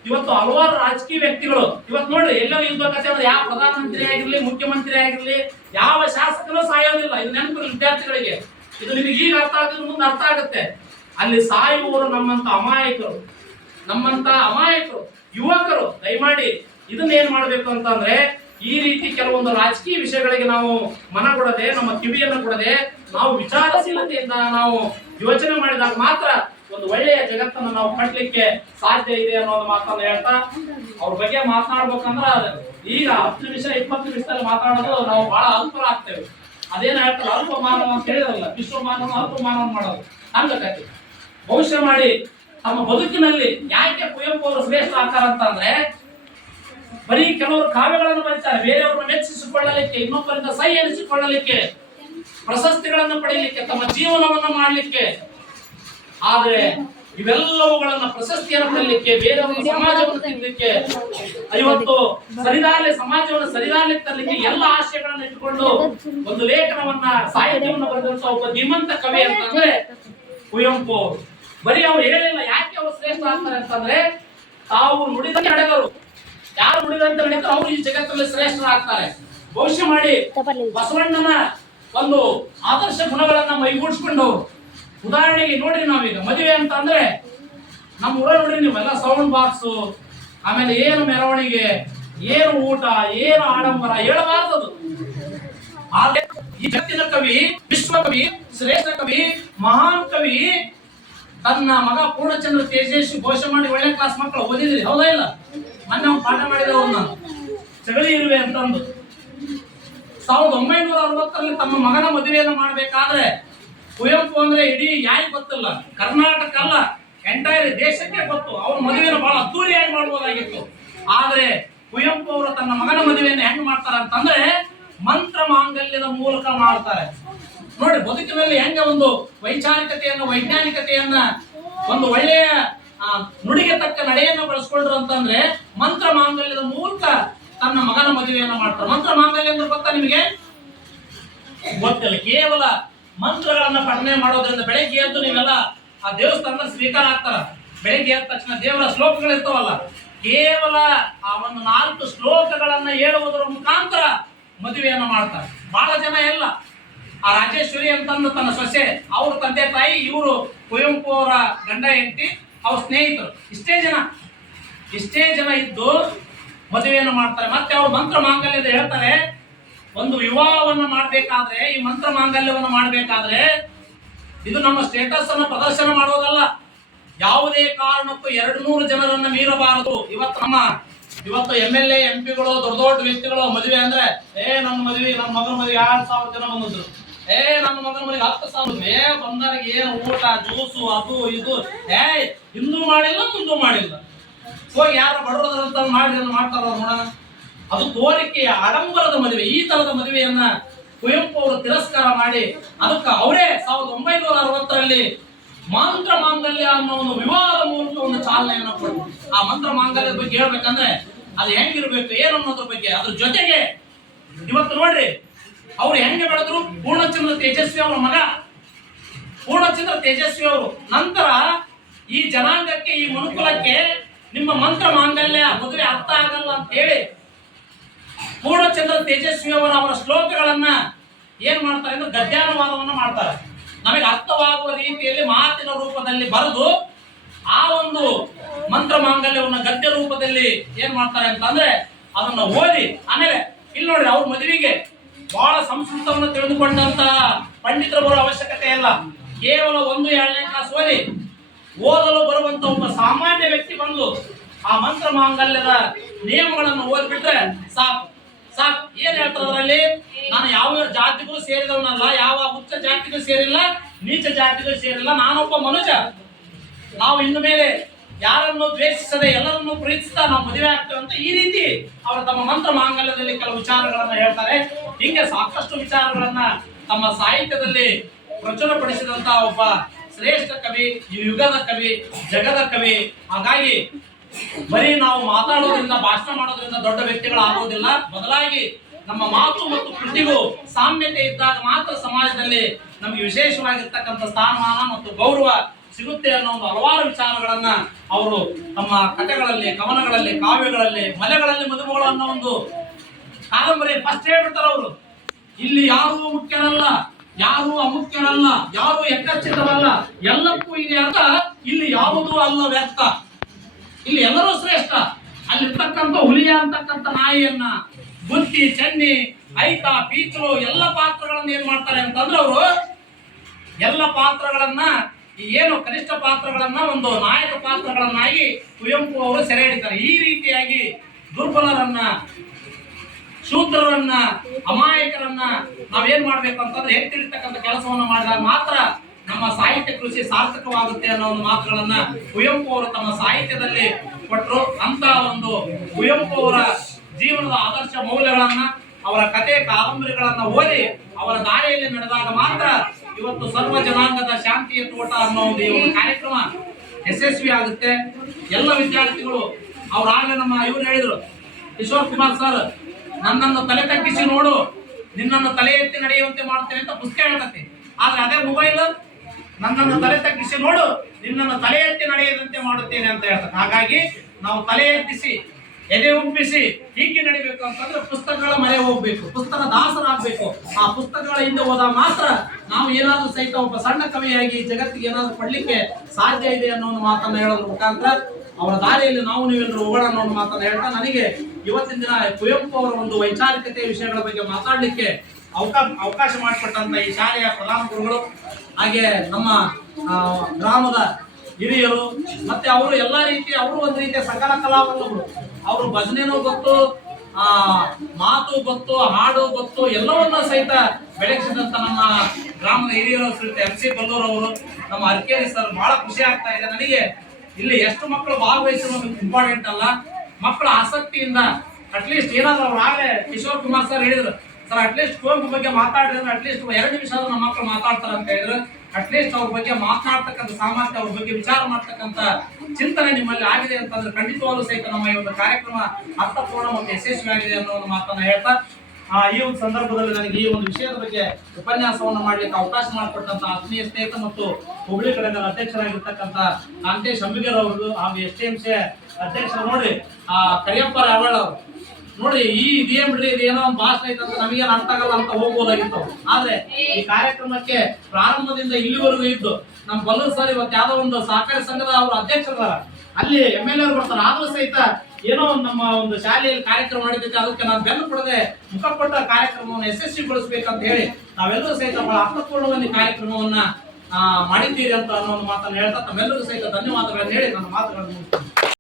ಇವತ್ತು ಹಲವಾರು ರಾಜಕೀಯ ವ್ಯಕ್ತಿಗಳು ಇವತ್ತು ನೋಡ್ರಿ, ಎಲ್ಲೋ ಯುದ್ಧ ಕಥೆ ಅಂದ್ರೆ ಯಾವ ಪ್ರಧಾನಮಂತ್ರಿ ಆಗಿರ್ಲಿ, ಮುಖ್ಯಮಂತ್ರಿ ಆಗಿರ್ಲಿ, ಯಾವ ಶಾಸಕರು ಸಾಯೋದಿಲ್ಲ. ಇದು ನೆನಪಿರಲಿ ವಿದ್ಯಾರ್ಥಿಗಳಿಗೆ, ಇದು ನಿಮಗೆ ಈಗ ಅರ್ಥ ಆಗಿದ್ರೆ ಮುಂದೆ ಅರ್ಥ ಆಗುತ್ತೆ. ಅಲ್ಲಿ ಸಾಯುವವರು ನಮ್ಮಂತ ಅಮಾಯಕರು ಯುವಕರು. ದಯಮಾಡಿ ಇದನ್ನ ಏನ್ ಮಾಡ್ಬೇಕು ಅಂತಂದ್ರೆ, ಈ ರೀತಿ ಕೆಲವೊಂದು ರಾಜಕೀಯ ವಿಷಯಗಳಿಗೆ ನಾವು ಮನ ಕೊಡದೆ, ನಮ್ಮ ಕಿವಿಯನ್ನು ಕೊಡದೆ, ನಾವು ವಿಚಾರಶೀಲತೆಯಿಂದ ನಾವು ಯೋಚನೆ ಮಾಡಿದಾಗ ಮಾತ್ರ ಒಂದು ಒಳ್ಳೆಯ ಜಗತ್ತನ್ನು ನಾವು ಕಟ್ಟಲಿಕ್ಕೆ ಸಾಧ್ಯ ಇದೆ ಅನ್ನೋದು ಮಾತನ್ನು ಹೇಳ್ತಾ, ಅವ್ರ ಬಗ್ಗೆ ಮಾತನಾಡ್ಬೇಕಂದ್ರ ಈಗ 10 ನಿಮಿಷ 20 ನಿಮಿಷದಲ್ಲಿ ಮಾತಾಡೋದು ನಾವು ಬಹಳ ಅಲ್ಪರಾಗ್ತೇವೆ. ಅದೇನ ಹೇಳ್ತಾರೆ, ಅಲ್ಪ ಮಾನವ ಅಂತ ಹೇಳಿದ್ರಲ್ಲ, ವಿಶ್ವ ಮಾನವ ಅಲ್ಪ ಮಾನವ ಮಾಡೋದು ಹಂಗತಿ ಭವಿಷ್ಯ ಮಾಡಿ ತಮ್ಮ ಬದುಕಿನಲ್ಲಿ ಯಾಕೆ ಕುವೆಂಪು ಅವರು ಶ್ರೇಷ್ಠ ಆಕಾರ ಅಂತಂದ್ರೆ, ಬರೀ ಕೆಲವರು ಕಾವ್ಯಗಳನ್ನು ಬರೀತಾರೆ, ಬೇರೆಯವ್ರನ್ನ ಮೆಚ್ಚಿಸಿಕೊಳ್ಳಲಿಕ್ಕೆ, ಇನ್ನೊಬ್ಬರಿಂದ ಸೈ ಎನಿಸಿಕೊಳ್ಳಲಿಕ್ಕೆ, ಪ್ರಶಸ್ತಿಗಳನ್ನು ಪಡೆಯಲಿಕ್ಕೆ, ತಮ್ಮ ಜೀವನವನ್ನು ಮಾಡಲಿಕ್ಕೆ. ಆದ್ರೆ ಇವೆಲ್ಲವುಗಳನ್ನ ಪ್ರಶಸ್ತಿಯನ್ನು ಪಡೆಯಲಿಕ್ಕೆ, ಬೇರೆಯವರ ಸಮಾಜವನ್ನು ತಿನ್ನಲಿಕ್ಕೆ, ಇವತ್ತು ಸಮಾಜವನ್ನು ಸರಿದಾರಲಿಕ್ಕೆ ತರಲಿಕ್ಕೆ ಎಲ್ಲ ಆಶಯಗಳನ್ನು ಇಟ್ಟುಕೊಂಡು ಒಂದು ಲೇಖನವನ್ನ, ಸಾಹಿತ್ಯವನ್ನು ಬರೆದಂತ ಒಬ್ಬ ಧೀಮಂತ ಕವಿ ಅಂತಂದ್ರೆ ಕುವೆಂಪು ಅವರು. ಬರೀ ಅವ್ರು ಹೇಳಿಲ್ಲ, ಯಾಕೆ ಅವರು ಶ್ರೇಷ್ಠ ಆಗ್ತಾರೆ ಅಂತಂದ್ರೆ, ತಾವು ನುಡಿದಂತೆ ನಡೆದರು, ಯಾರು ನುಡಿದಂತೆ ನಡೆದ್ರು ಅವರು ಈ ಜಗತ್ತಲ್ಲಿ ಶ್ರೇಷ್ಠರಾಗ್ತಾರೆ. ಭವಿಷ್ಯ ಮಾಡಿ ಬಸವಣ್ಣನ ಒಂದು ಆದರ್ಶ ಗುಣಗಳನ್ನ ಮೈಗೂಡಿಸ್ಕೊಂಡವರು. ಉದಾಹರಣೆಗೆ ನೋಡ್ರಿ, ನಾವೀಗ ಮದುವೆ ಅಂತ ಅಂದ್ರೆ ನಮ್ಮ ಊರ ನೋಡ್ರಿ ನೀವೆಲ್ಲ ಸೌಂಡ್ ಬಾಕ್ಸ್, ಆಮೇಲೆ ಏನು ಮೆರವಣಿಗೆ, ಏನು ಊಟ, ಏನು ಆಡಂಬರ ಹೇಳಬಾರದು. ಆದ್ರೆ ಈ ಜಗತ್ತಿನ ಕವಿ, ವಿಶ್ವಕವಿ, ಶ್ರೇಷ್ಠ ಕವಿ, ಮಹಾನ್ ಕವಿ ತನ್ನ ಮಗ ಪೂರ್ಣಚಂದ್ರ ತೇಜಸ್ವಿ ಘೋಷಣೆ ಮಾಡಿ ಒಳ್ಳೆ ಕ್ಲಾಸ್ ಮಕ್ಕಳು ಓದಿದ್ರಿ, ಹೌದಾ ಇಲ್ಲ? ಮೊನ್ನೆ ಅವ್ನು ಪಾಠ ಮಾಡಿದವರು ನಾನು ಚಗಳಿ ಇರುವೆ ಅಂತಂದು 1960ರಲ್ಲಿ ತಮ್ಮ ಮಗನ ಮದುವೆಯನ್ನು ಮಾಡಬೇಕಾದ್ರೆ ಕುವೆಂಪು ಅಂದ್ರೆ ಇಡೀ ಯಾರಿಗೆ ಗೊತ್ತಿಲ್ಲ, ಕರ್ನಾಟಕ ಅಲ್ಲ ಎಂಟೈರ್ ದೇಶಕ್ಕೆ ಗೊತ್ತು. ಅವ್ರ ಮದುವೆಯನ್ನು ಬಹಳ ಅದ್ದೂರಿಯಾಗಿ ಮಾಡ್ಬೋದಾಗಿತ್ತು. ಆದ್ರೆ ಕುವೆಂಪು ಅವರು ತನ್ನ ಮಗನ ಮದುವೆಯನ್ನು ಹೆಂಗ್ ಮಾಡ್ತಾರೆ ಅಂತಂದ್ರೆ ಮಂತ್ರ ಮಾಂಗಲ್ಯದ ಮೂಲಕ ಮಾಡ್ತಾರೆ. ನೋಡಿ, ಬದುಕಿನಲ್ಲಿ ಹೆಂಗ ಒಂದು ವೈಚಾರಿಕತೆಯನ್ನ, ವೈಜ್ಞಾನಿಕತೆಯನ್ನ, ಒಂದು ಒಳ್ಳೆಯ ನುಡಿಗೆ ತಕ್ಕ ನಡೆಯನ್ನು ಬಳಸ್ಕೊಂಡ್ರು ಅಂತಂದ್ರೆ ಮಂತ್ರ ಮಾಂಗಲ್ಯದ ಮೂಲಕ ತನ್ನ ಮಗನ ಮದುವೆಯನ್ನು ಮಾಡ್ತಾರೆ. ಮಂತ್ರ ಮಾಂಗಲ್ಯ ಅಂದ್ರೆ ಗೊತ್ತಾ ನಿಮಗೆ? ಗೊತ್ತಿಲ್ಲ. ಕೇವಲ ಮಂತ್ರಗಳನ್ನ ಪಠನೆ ಮಾಡೋದ್ರಿಂದ ಬೆಳಗ್ಗೆ ಎದ್ದು ನೀವೆಲ್ಲ ಆ ದೇವಸ್ಥಾನದ ಸ್ವೀಕಾರ ಆಗ್ತಾರ. ಬೆಳಗ್ಗೆ ಎದ್ದ ತಕ್ಷಣ ದೇವರ ಶ್ಲೋಕಗಳು ಇರ್ತಾವಲ್ಲ, ಕೇವಲ ಆ ಒಂದು 4 ಶ್ಲೋಕಗಳನ್ನ ಹೇಳುವುದರ ಮುಖಾಂತರ ಮದುವೆಯನ್ನು ಮಾಡ್ತಾರೆ. ಬಹಳ ಜನ ಎಲ್ಲ ಆ ರಾಜೇಶ್ವರಿ ಅಂತಂದು ತನ್ನ ಸೊಸೆ, ಅವ್ರ ತಂದೆ ತಾಯಿ, ಇವರು ಕುವೆಂಪು ಅವರ ಗಂಡ ಹೆಂಡತಿ, ಅವ್ರ ಸ್ನೇಹಿತರು, ಇಷ್ಟೇ ಜನ ಇದ್ದು ಮದುವೆಯನ್ನು ಮಾಡ್ತಾರೆ. ಮತ್ತೆ ಅವ್ರು ಮಂತ್ರ ಮಾಂಗಲ್ಯದ ಹೇಳ್ತಾರೆ, ಒಂದು ವಿವಾಹವನ್ನು ಮಾಡಬೇಕಾದ್ರೆ, ಈ ಮಂತ್ರ ಮಾಂಗಲ್ಯವನ್ನು ಮಾಡಬೇಕಾದ್ರೆ ಇದು ನಮ್ಮ ಸ್ಟೇಟಸ್ ಅನ್ನು ಪ್ರದರ್ಶನ ಮಾಡೋದಲ್ಲ. ಯಾವುದೇ ಕಾರಣಕ್ಕೂ 200 ಜನರನ್ನ ಮೀರಬಾರದು. ಇವತ್ತು MLA MP ಗಳು, ದೊಡ್ಡ ವ್ಯಕ್ತಿಗಳು ಮದುವೆ ಅಂದ್ರೆ, ನನ್ನ ಮದುವೆ, ನನ್ನ ಮಗನ ಮದುವೆ 2,000 ಜನ ಬಂದಿದ್ರು, ನನ್ನ ಮಗನ ಮದುವೆ 10,000 ಬಂದವರಿಗೆ ಏನು ಊಟ, ಜ್ಯೂಸು, ಅದು ಇದು, ಇಂದು ಮಾಡಿಲ್ಲ ಮುಂದೂ ಮಾಡಿಲ್ಲ. ಹೋಗಿ ಯಾರು ಬಡವರಂತ ಮಾಡ್ತಾರ ನೋಡೋಣ. ಅದು ತೋರಿಕೆಯ ಆಡಂಬರದ ಮದುವೆ. ಈ ತರದ ಮದುವೆಯನ್ನ ಕುವೆಂಪು ಅವರು ತಿರಸ್ಕಾರ ಮಾಡಿ ಅದಕ್ಕೆ ಅವರೇ 1960ರಲ್ಲಿ ಮಂತ್ರ ಮಾಂಗಲ್ಯ ಅನ್ನೋ ಒಂದು ವಿವಾದ ಮೂಲಕ ಒಂದು ಚಾಲನೆಯನ್ನು ಕೊಟ್ಟರು. ಆ ಮಂತ್ರ ಮಾಂಗಲ್ಯದ ಬಗ್ಗೆ ಹೇಳ್ಬೇಕಂದ್ರೆ ಅದು ಹೆಂಗಿರ್ಬೇಕು ಏನು ಅನ್ನೋದ್ರ ಬಗ್ಗೆ. ಅದ್ರ ಜೊತೆಗೆ ಇವತ್ತು ನೋಡ್ರಿ ಅವ್ರು ಹೆಂಗೆ ಬೆಳೆದ್ರು. ಪೂರ್ಣಚಂದ್ರ ತೇಜಸ್ವಿ ಅವರ ಮಗ ಪೂರ್ಣಚಂದ್ರ ತೇಜಸ್ವಿ ಅವರು ನಂತರ ಈ ಜನಾಂಗಕ್ಕೆ ಈ ಮನುಕುಲಕ್ಕೆ ನಿಮ್ಮ ಮಂತ್ರ ಮಾಂಗಲ್ಯ ಮದುವೆ ಅರ್ಥ ಆಗಲ್ಲ ಅಂತ ಹೇಳಿ ಪೂರ್ಣಚಂದ್ರ ತೇಜಸ್ವಿ ಅವರ ಶ್ಲೋಕಗಳನ್ನ ಏನ್ ಮಾಡ್ತಾರೆ ಅಂದ್ರೆ ಗದ್ಯಾನುವಾದವನ್ನ ಮಾಡ್ತಾರೆ. ನಮಗೆ ಅರ್ಥವಾಗುವ ರೀತಿಯಲ್ಲಿ ಮಾತಿನ ರೂಪದಲ್ಲಿ ಬರೆದು ಆ ಒಂದು ಮಂತ್ರ ಮಾಂಗಲ್ಯವನ್ನು ಗದ್ಯ ರೂಪದಲ್ಲಿ ಏನ್ ಮಾಡ್ತಾರೆ ಅಂತಂದ್ರೆ ಅದನ್ನ ಓದಿ ಆಮೇಲೆ ಇಲ್ಲಿ ನೋಡ್ರಿ ಅವ್ರ ಮದುವೆಗೆ ಬಹಳ ಸಂಸ್ಕೃತವನ್ನು ತಿಳಿದುಕೊಂಡಂತ ಪಂಡಿತರು ಬರೋ ಅವಶ್ಯಕತೆ ಇಲ್ಲ. ಕೇವಲ 1-2ನೇ ಕ್ಲಾಸ್ ಓದಲು ಬರುವಂತ ಒಬ್ಬ ಸಾಮಾನ್ಯ ವ್ಯಕ್ತಿ ಬಂದು ಆ ಮಂತ್ರ ಮಾಂಗಲ್ಯದ ನಿಯಮಗಳನ್ನು ಓದ್ಬಿಟ್ರೆ ಸಾಕು. ಏನ್ ಹೇಳ್ತಾರೆ ಅದರಲ್ಲಿ, ನಾನು ಯಾವ ಜಾತಿಗೂ ಸೇರಿದವನಲ್ಲ, ಯಾವ ಉಚ್ಚ ಜಾತಿಗೂ ಸೇರಿಲ್ಲ, ನೀಚ ಜಾತಿಗೂ ಸೇರಿಲ್ಲ, ನಾನೊಬ್ಬ ಮನುಷ್ಯ. ನಾವು ಇನ್ನು ಮೇಲೆ ಯಾರನ್ನು ದ್ವೇಷಿಸದೆ ಎಲ್ಲರನ್ನು ಪ್ರೀತಿಸ್ತಾ ನಾವು ಮದುವೆ ಆಗ್ತೇವೆ ಅಂತ ಈ ರೀತಿ ಅವರು ತಮ್ಮ ಮಂತ್ರ ಮಾಂಗಲ್ಯದಲ್ಲಿ ಕೆಲವು ವಿಚಾರಗಳನ್ನ ಹೇಳ್ತಾರೆ. ಹೀಗೆ ಸಾಕಷ್ಟು ವಿಚಾರಗಳನ್ನ ತಮ್ಮ ಸಾಹಿತ್ಯದಲ್ಲಿ ಪ್ರಚುರಪಡಿಸಿದಂತ ಒಬ್ಬ ಶ್ರೇಷ್ಠ ಕವಿ, ಈ ಯುಗದ ಕವಿ, ಜಗದ ಕವಿ. ಹಾಗಾಗಿ ಬರೀ ನಾವು ಮಾತಾಡೋದ್ರಿಂದ ಭಾಷಣ ಮಾಡೋದ್ರಿಂದ ದೊಡ್ಡ ವ್ಯಕ್ತಿಗಳಾಗೋದಿಲ್ಲ. ಬದಲಾಗಿ ನಮ್ಮ ಮಾತು ಮತ್ತು ಕೃತಿಗೂ ಸಾಮ್ಯತೆ ಇದ್ದಾಗ ಮಾತ್ರ ಸಮಾಜದಲ್ಲಿ ನಮಗೆ ವಿಶೇಷವಾಗಿರ್ತಕ್ಕಂಥ ಸ್ಥಾನಮಾನ ಮತ್ತು ಗೌರವ ಸಿಗುತ್ತೆ ಅನ್ನೋ ಒಂದು ಹಲವಾರು ವಿಚಾರಗಳನ್ನ ಅವರು ತಮ್ಮ ಕಥೆಗಳಲ್ಲಿ, ಕವನಗಳಲ್ಲಿ, ಕಾವ್ಯಗಳಲ್ಲಿ, ಮಲೆಗಳಲ್ಲಿ ಮದುಮಗಳು ಅನ್ನೋ ಒಂದು ಕಾದಂಬರಿ ಫಸ್ಟ್ ಹೇಳ್ಬಿಡ್ತಾರೆ ಅವರು. ಇಲ್ಲಿ ಯಾರೂ ಮುಖ್ಯನಲ್ಲ, ಯಾರು ಅಮುಖ್ಯನಲ್ಲ, ಯಾರು ಎಕ್ಕಚ್ಚಿತವಲ್ಲ, ಎಲ್ಲಕ್ಕೂ ಇದೆ ಅಂತ. ಇಲ್ಲಿ ಯಾವುದೂ ಅಲ್ಲ ವ್ಯರ್ಥ, ಇಲ್ಲಿ ಎಲ್ಲರೂ ಶ್ರೇಷ್ಠ. ಅಲ್ಲಿರ್ತಕ್ಕಂಥ ಹುಲಿಯ ಅಂತಕ್ಕಂಥ ನಾಯಿಯನ್ನ, ಬುತ್ತಿ, ಚನ್ನಿ, ಐತ, ಪೀಚಲು ಎಲ್ಲ ಪಾತ್ರಗಳನ್ನ ಏನ್ ಮಾಡ್ತಾರೆ ಅಂತಂದ್ರೆ ಅವರು ಎಲ್ಲ ಪಾತ್ರಗಳನ್ನ ಏನು ಕನಿಷ್ಠ ಪಾತ್ರಗಳನ್ನ ಒಂದು ನಾಯಕ ಪಾತ್ರಗಳನ್ನಾಗಿ ಕುವೆಂಪು ಅವರು ಸೆರೆ ಹಿಡಿತಾರೆ. ಈ ರೀತಿಯಾಗಿ ದುರ್ಬಲರನ್ನ, ಶೂದ್ರರನ್ನ, ಅಮಾಯಕರನ್ನ ನಾವೇನ್ ಮಾಡ್ಬೇಕು ಅಂತಂದ್ರೆ ಎತ್ತಿರ್ತಕ್ಕಂಥ ಕೆಲಸವನ್ನ ಮಾಡಿದಾಗ ಮಾತ್ರ ನಮ್ಮ ಸಾಹಿತ್ಯ ಕೃಷಿ ಸಾರ್ಥಕವಾಗುತ್ತೆ ಅನ್ನೋ ಒಂದು ಮಾತುಗಳನ್ನ ಕುವೆಂಪು ಅವರು ತಮ್ಮ ಸಾಹಿತ್ಯದಲ್ಲಿ ಕೊಟ್ಟರು. ಅಂತ ಒಂದು ಕುವೆಂಪು ಅವರ ಜೀವನದ ಆದರ್ಶ ಮೌಲ್ಯಗಳನ್ನ, ಅವರ ಕಥೆ ಕಾದಂಬರಿಗಳನ್ನ ಓದಿ ಅವರ ದಾರಿಯಲ್ಲಿ ನಡೆದಾಗ ಮಾತ್ರ ಇವತ್ತು ಸರ್ವ ಜನಾಂಗದ ಶಾಂತಿಯ ತೋಟ ಅನ್ನೋ ಒಂದು ಕಾರ್ಯಕ್ರಮ ಯಶಸ್ವಿ ಆಗುತ್ತೆ. ಎಲ್ಲ ವಿದ್ಯಾರ್ಥಿಗಳು ಅವ್ರಾಗಲೇ ನಮ್ಮ ಇವ್ರು ಹೇಳಿದ್ರು, ಕಿಶೋರ್ ಕುಮಾರ್ ಸರ್, ನನ್ನನ್ನು ತಲೆ ತಗ್ಗಿಸಿ ನೋಡು, ನಿನ್ನನ್ನು ತಲೆ ಎತ್ತಿ ನಡೆಯುವಂತೆ ಮಾಡ್ತೇನೆ ಅಂತ ಪುಸ್ತಕ ಹೇಳ್ತತಿ. ಆದ್ರೆ ಅದೇ ಮೊಬೈಲ್ ನನ್ನನ್ನು ತಲೆ ತಗ್ಗಿಸಿ ನೋಡು, ನಿನ್ನನ್ನು ತಲೆ ಎತ್ತಿ ನಡೆಯದಂತೆ ಮಾಡುತ್ತೇನೆ ಅಂತ ಹೇಳ್ತಾರೆ. ಹಾಗಾಗಿ ನಾವು ತಲೆ ಎತ್ತಿಸಿ ಎದೆ ಉಬ್ಬಿಸಿ ಹೀಗೆ ನಡಿಬೇಕು ಅಂತಂದ್ರೆ ಪುಸ್ತಕಗಳ ಮರೆ ಹೋಗ್ಬೇಕು, ಪುಸ್ತಕ ದಾಸರಾಗಬೇಕು. ಆ ಪುಸ್ತಕಗಳ ಹಿಂದೆ ಹೋದಾಗ ಮಾತ್ರ ನಾವು ಏನಾದ್ರೂ ಸಹಿತ ಒಬ್ಬ ಸಣ್ಣ ಕವಿಯಾಗಿ ಜಗತ್ತಿಗೆ ಏನಾದ್ರೂ ಪಡ್ಲಿಕ್ಕೆ ಸಾಧ್ಯ ಇದೆ ಅನ್ನೋ ಒಂದು ಮಾತನ್ನ ಹೇಳೋದ್ರ ಮುಖಾಂತರ ಅವರ ದಾರಿಯಲ್ಲಿ ನಾವು ನೀವೆಲ್ಲರೂ ಹೋಗೋಣ ಅನ್ನೋ ಒಂದು ಮಾತನ್ನ ಹೇಳ್ತಾ, ನನಗೆ ಇವತ್ತಿನ ದಿನ ಕುವೆಂಪು ಅವರ ಒಂದು ವೈಚಾರಿಕತೆ ವಿಷಯಗಳ ಬಗ್ಗೆ ಮಾತಾಡ್ಲಿಕ್ಕೆ ಅವಕಾಶ ಮಾಡಿಕೊಟ್ಟಂತ ಈ ಶಾಲೆಯ ಪ್ರಧಾನ ಗುರುಗಳು, ಹಾಗೆ ನಮ್ಮ ಗ್ರಾಮದ ಹಿರಿಯರು, ಮತ್ತೆ ಅವರು ಎಲ್ಲಾ ರೀತಿ ಅವರು ಒಂದು ರೀತಿಯ ಸಕಲ ಕಲಾವಂತರು. ಅವರು ಭಜನೆನೂ ಗೊತ್ತು, ಮಾತು ಗೊತ್ತು, ಹಾಡು ಗೊತ್ತು, ಎಲ್ಲವನ್ನ ಸಹಿತ ಬೆಳಗಿಸಿದಂತ ನಮ್ಮ ಗ್ರಾಮದ ಹಿರಿಯರು ಶ್ರೀ MC ಬಲ್ಲೂರ್ ಅವರು, ನಮ್ಮ ಅರ್ಕೇರಿ ಸರ್. ಬಹಳ ಖುಷಿ ಆಗ್ತಾ ಇದೆ ನನಗೆ. ಇಲ್ಲಿ ಎಷ್ಟು ಮಕ್ಕಳು ಭಾಗವಹಿಸೋದು ಇಂಪಾರ್ಟೆಂಟ್ ಅಲ್ಲ, ಮಕ್ಕಳ ಆಸಕ್ತಿಯಿಂದ ಅಟ್ಲೀಸ್ಟ್ ಏನಾದ್ರು ಅವ್ರು ಆಗಲೇ ಕಿಶೋರ್ ಕುಮಾರ್ ಸರ್ ಹೇಳಿದ್ರು, ಸರ್ ಅಟ್ಲೀಸ್ಟ್ ಕುವೆಂಪು ಬಗ್ಗೆ ಮಾತಾಡಿದ್ರೆ ಅಟ್ಲೀಸ್ಟ್ 2 ನಿಮಿಷ ನಮ್ಮ ಮಕ್ಕಳು ಮಾತಾಡ್ತಾರೆ ಅಂತ ಹೇಳಿದ್ರು. ಅಟ್ಲೀಸ್ಟ್ ಅವ್ರ ಬಗ್ಗೆ ಮಾತನಾಡ್ತಕ್ಕಂಥ ಸಾಮರ್ಥ್ಯ, ಅವ್ರ ಬಗ್ಗೆ ವಿಚಾರ ಮಾಡ್ತಕ್ಕಂಥ ಚಿಂತನೆ ನಿಮ್ಮಲ್ಲಿ ಆಗಿದೆ ಅಂತಂದ್ರೆ ಖಂಡಿತವಾಗ್ಲೂ ಸಹಿತ ನಮ್ಮ ಈ ಒಂದು ಕಾರ್ಯಕ್ರಮ ಅರ್ಥಪೂರ್ಣ ಮತ್ತು ಯಶಸ್ವಿಯಾಗಿದೆ ಅನ್ನೋ ಒಂದು ಮಾತನ್ನ ಹೇಳ್ತಾ, ಈ ಒಂದು ಸಂದರ್ಭದಲ್ಲಿ ನನಗೆ ಈ ಒಂದು ವಿಷಯದ ಬಗ್ಗೆ ಉಪನ್ಯಾಸವನ್ನು ಮಾಡ್ಲಿಕ್ಕೆ ಅವಕಾಶ ಮಾಡಿಕೊಟ್ಟಂತ ಆತ್ಮೀಯ ಸ್ನೇಹಿತ ಮತ್ತು ಹುಬ್ಳಿ ಕಡೆಗಳ ಅಧ್ಯಕ್ಷರಾಗಿರ್ತಕ್ಕಂಥ ಕಾಂತೇಶ್ ಅಂಬಿಗರ್ ಅವರು, ಹಾಗೂ STMC ಅಧ್ಯಕ್ಷರು ನೋಡಿ ಕರಿಯಪ್ಪ ರಾವಳ್ ಅವರು ನೋಡಿ, ಇದೇನ್ ಬಿಡ್ರಿ, ಇದೇನೋ ಒಂದು ಭಾಷಣ ಐತಂತ ನಮಗೇನು ಅರ್ಥ ಆಗಲ್ಲ ಅಂತ ಹೋಗ್ಬೋದಾಗಿತ್ತು. ಆದ್ರೆ ಈ ಕಾರ್ಯಕ್ರಮಕ್ಕೆ ಪ್ರಾರಂಭದಿಂದ ಇಲ್ಲಿವರೆಗೂ ಇದ್ದು ನಮ್ಮ ಬಲ್ಲೂರ್ ಸರ್ ಇವತ್ತು ಯಾವ್ದೋ ಒಂದು ಸಹಕಾರಿ ಸಂಘದ ಅವರು ಅಧ್ಯಕ್ಷರಾರ, ಅಲ್ಲಿ MLA ಬರ್ತಾರೆ. ಆದ್ರೂ ಸಹಿತ ಏನೋ ನಮ್ಮ ಒಂದು ಶಾಲೆಯಲ್ಲಿ ಕಾರ್ಯಕ್ರಮ ಮಾಡಿದ್ದಕ್ಕೆ ಅದಕ್ಕೆ ನಾವು ಬೆನ್ನು ಕೊಡದೆ ಮುಖ ಕೊಟ್ಟ ಕಾರ್ಯಕ್ರಮವನ್ನು ಯಶಸ್ವಿಗೊಳಿಸಬೇಕಂತ ಹೇಳಿ ನಾವೆಲ್ಲರೂ ಸಹಿತ ಬಹಳ ಅರ್ಥಪೂರ್ಣವಾಗಿ ಕಾರ್ಯಕ್ರಮವನ್ನ ಮಾಡಿದ್ದೀರಿ ಅಂತ ಅನ್ನೋ ಒಂದು ಮಾತನ್ನು ಹೇಳ್ತಾ ತಮ್ಮೆಲ್ಲರೂ ಸಹಿತ ಧನ್ಯವಾದಗಳನ್ನು ಹೇಳಿ ನನ್ನ ಮಾತುಗಳನ್ನು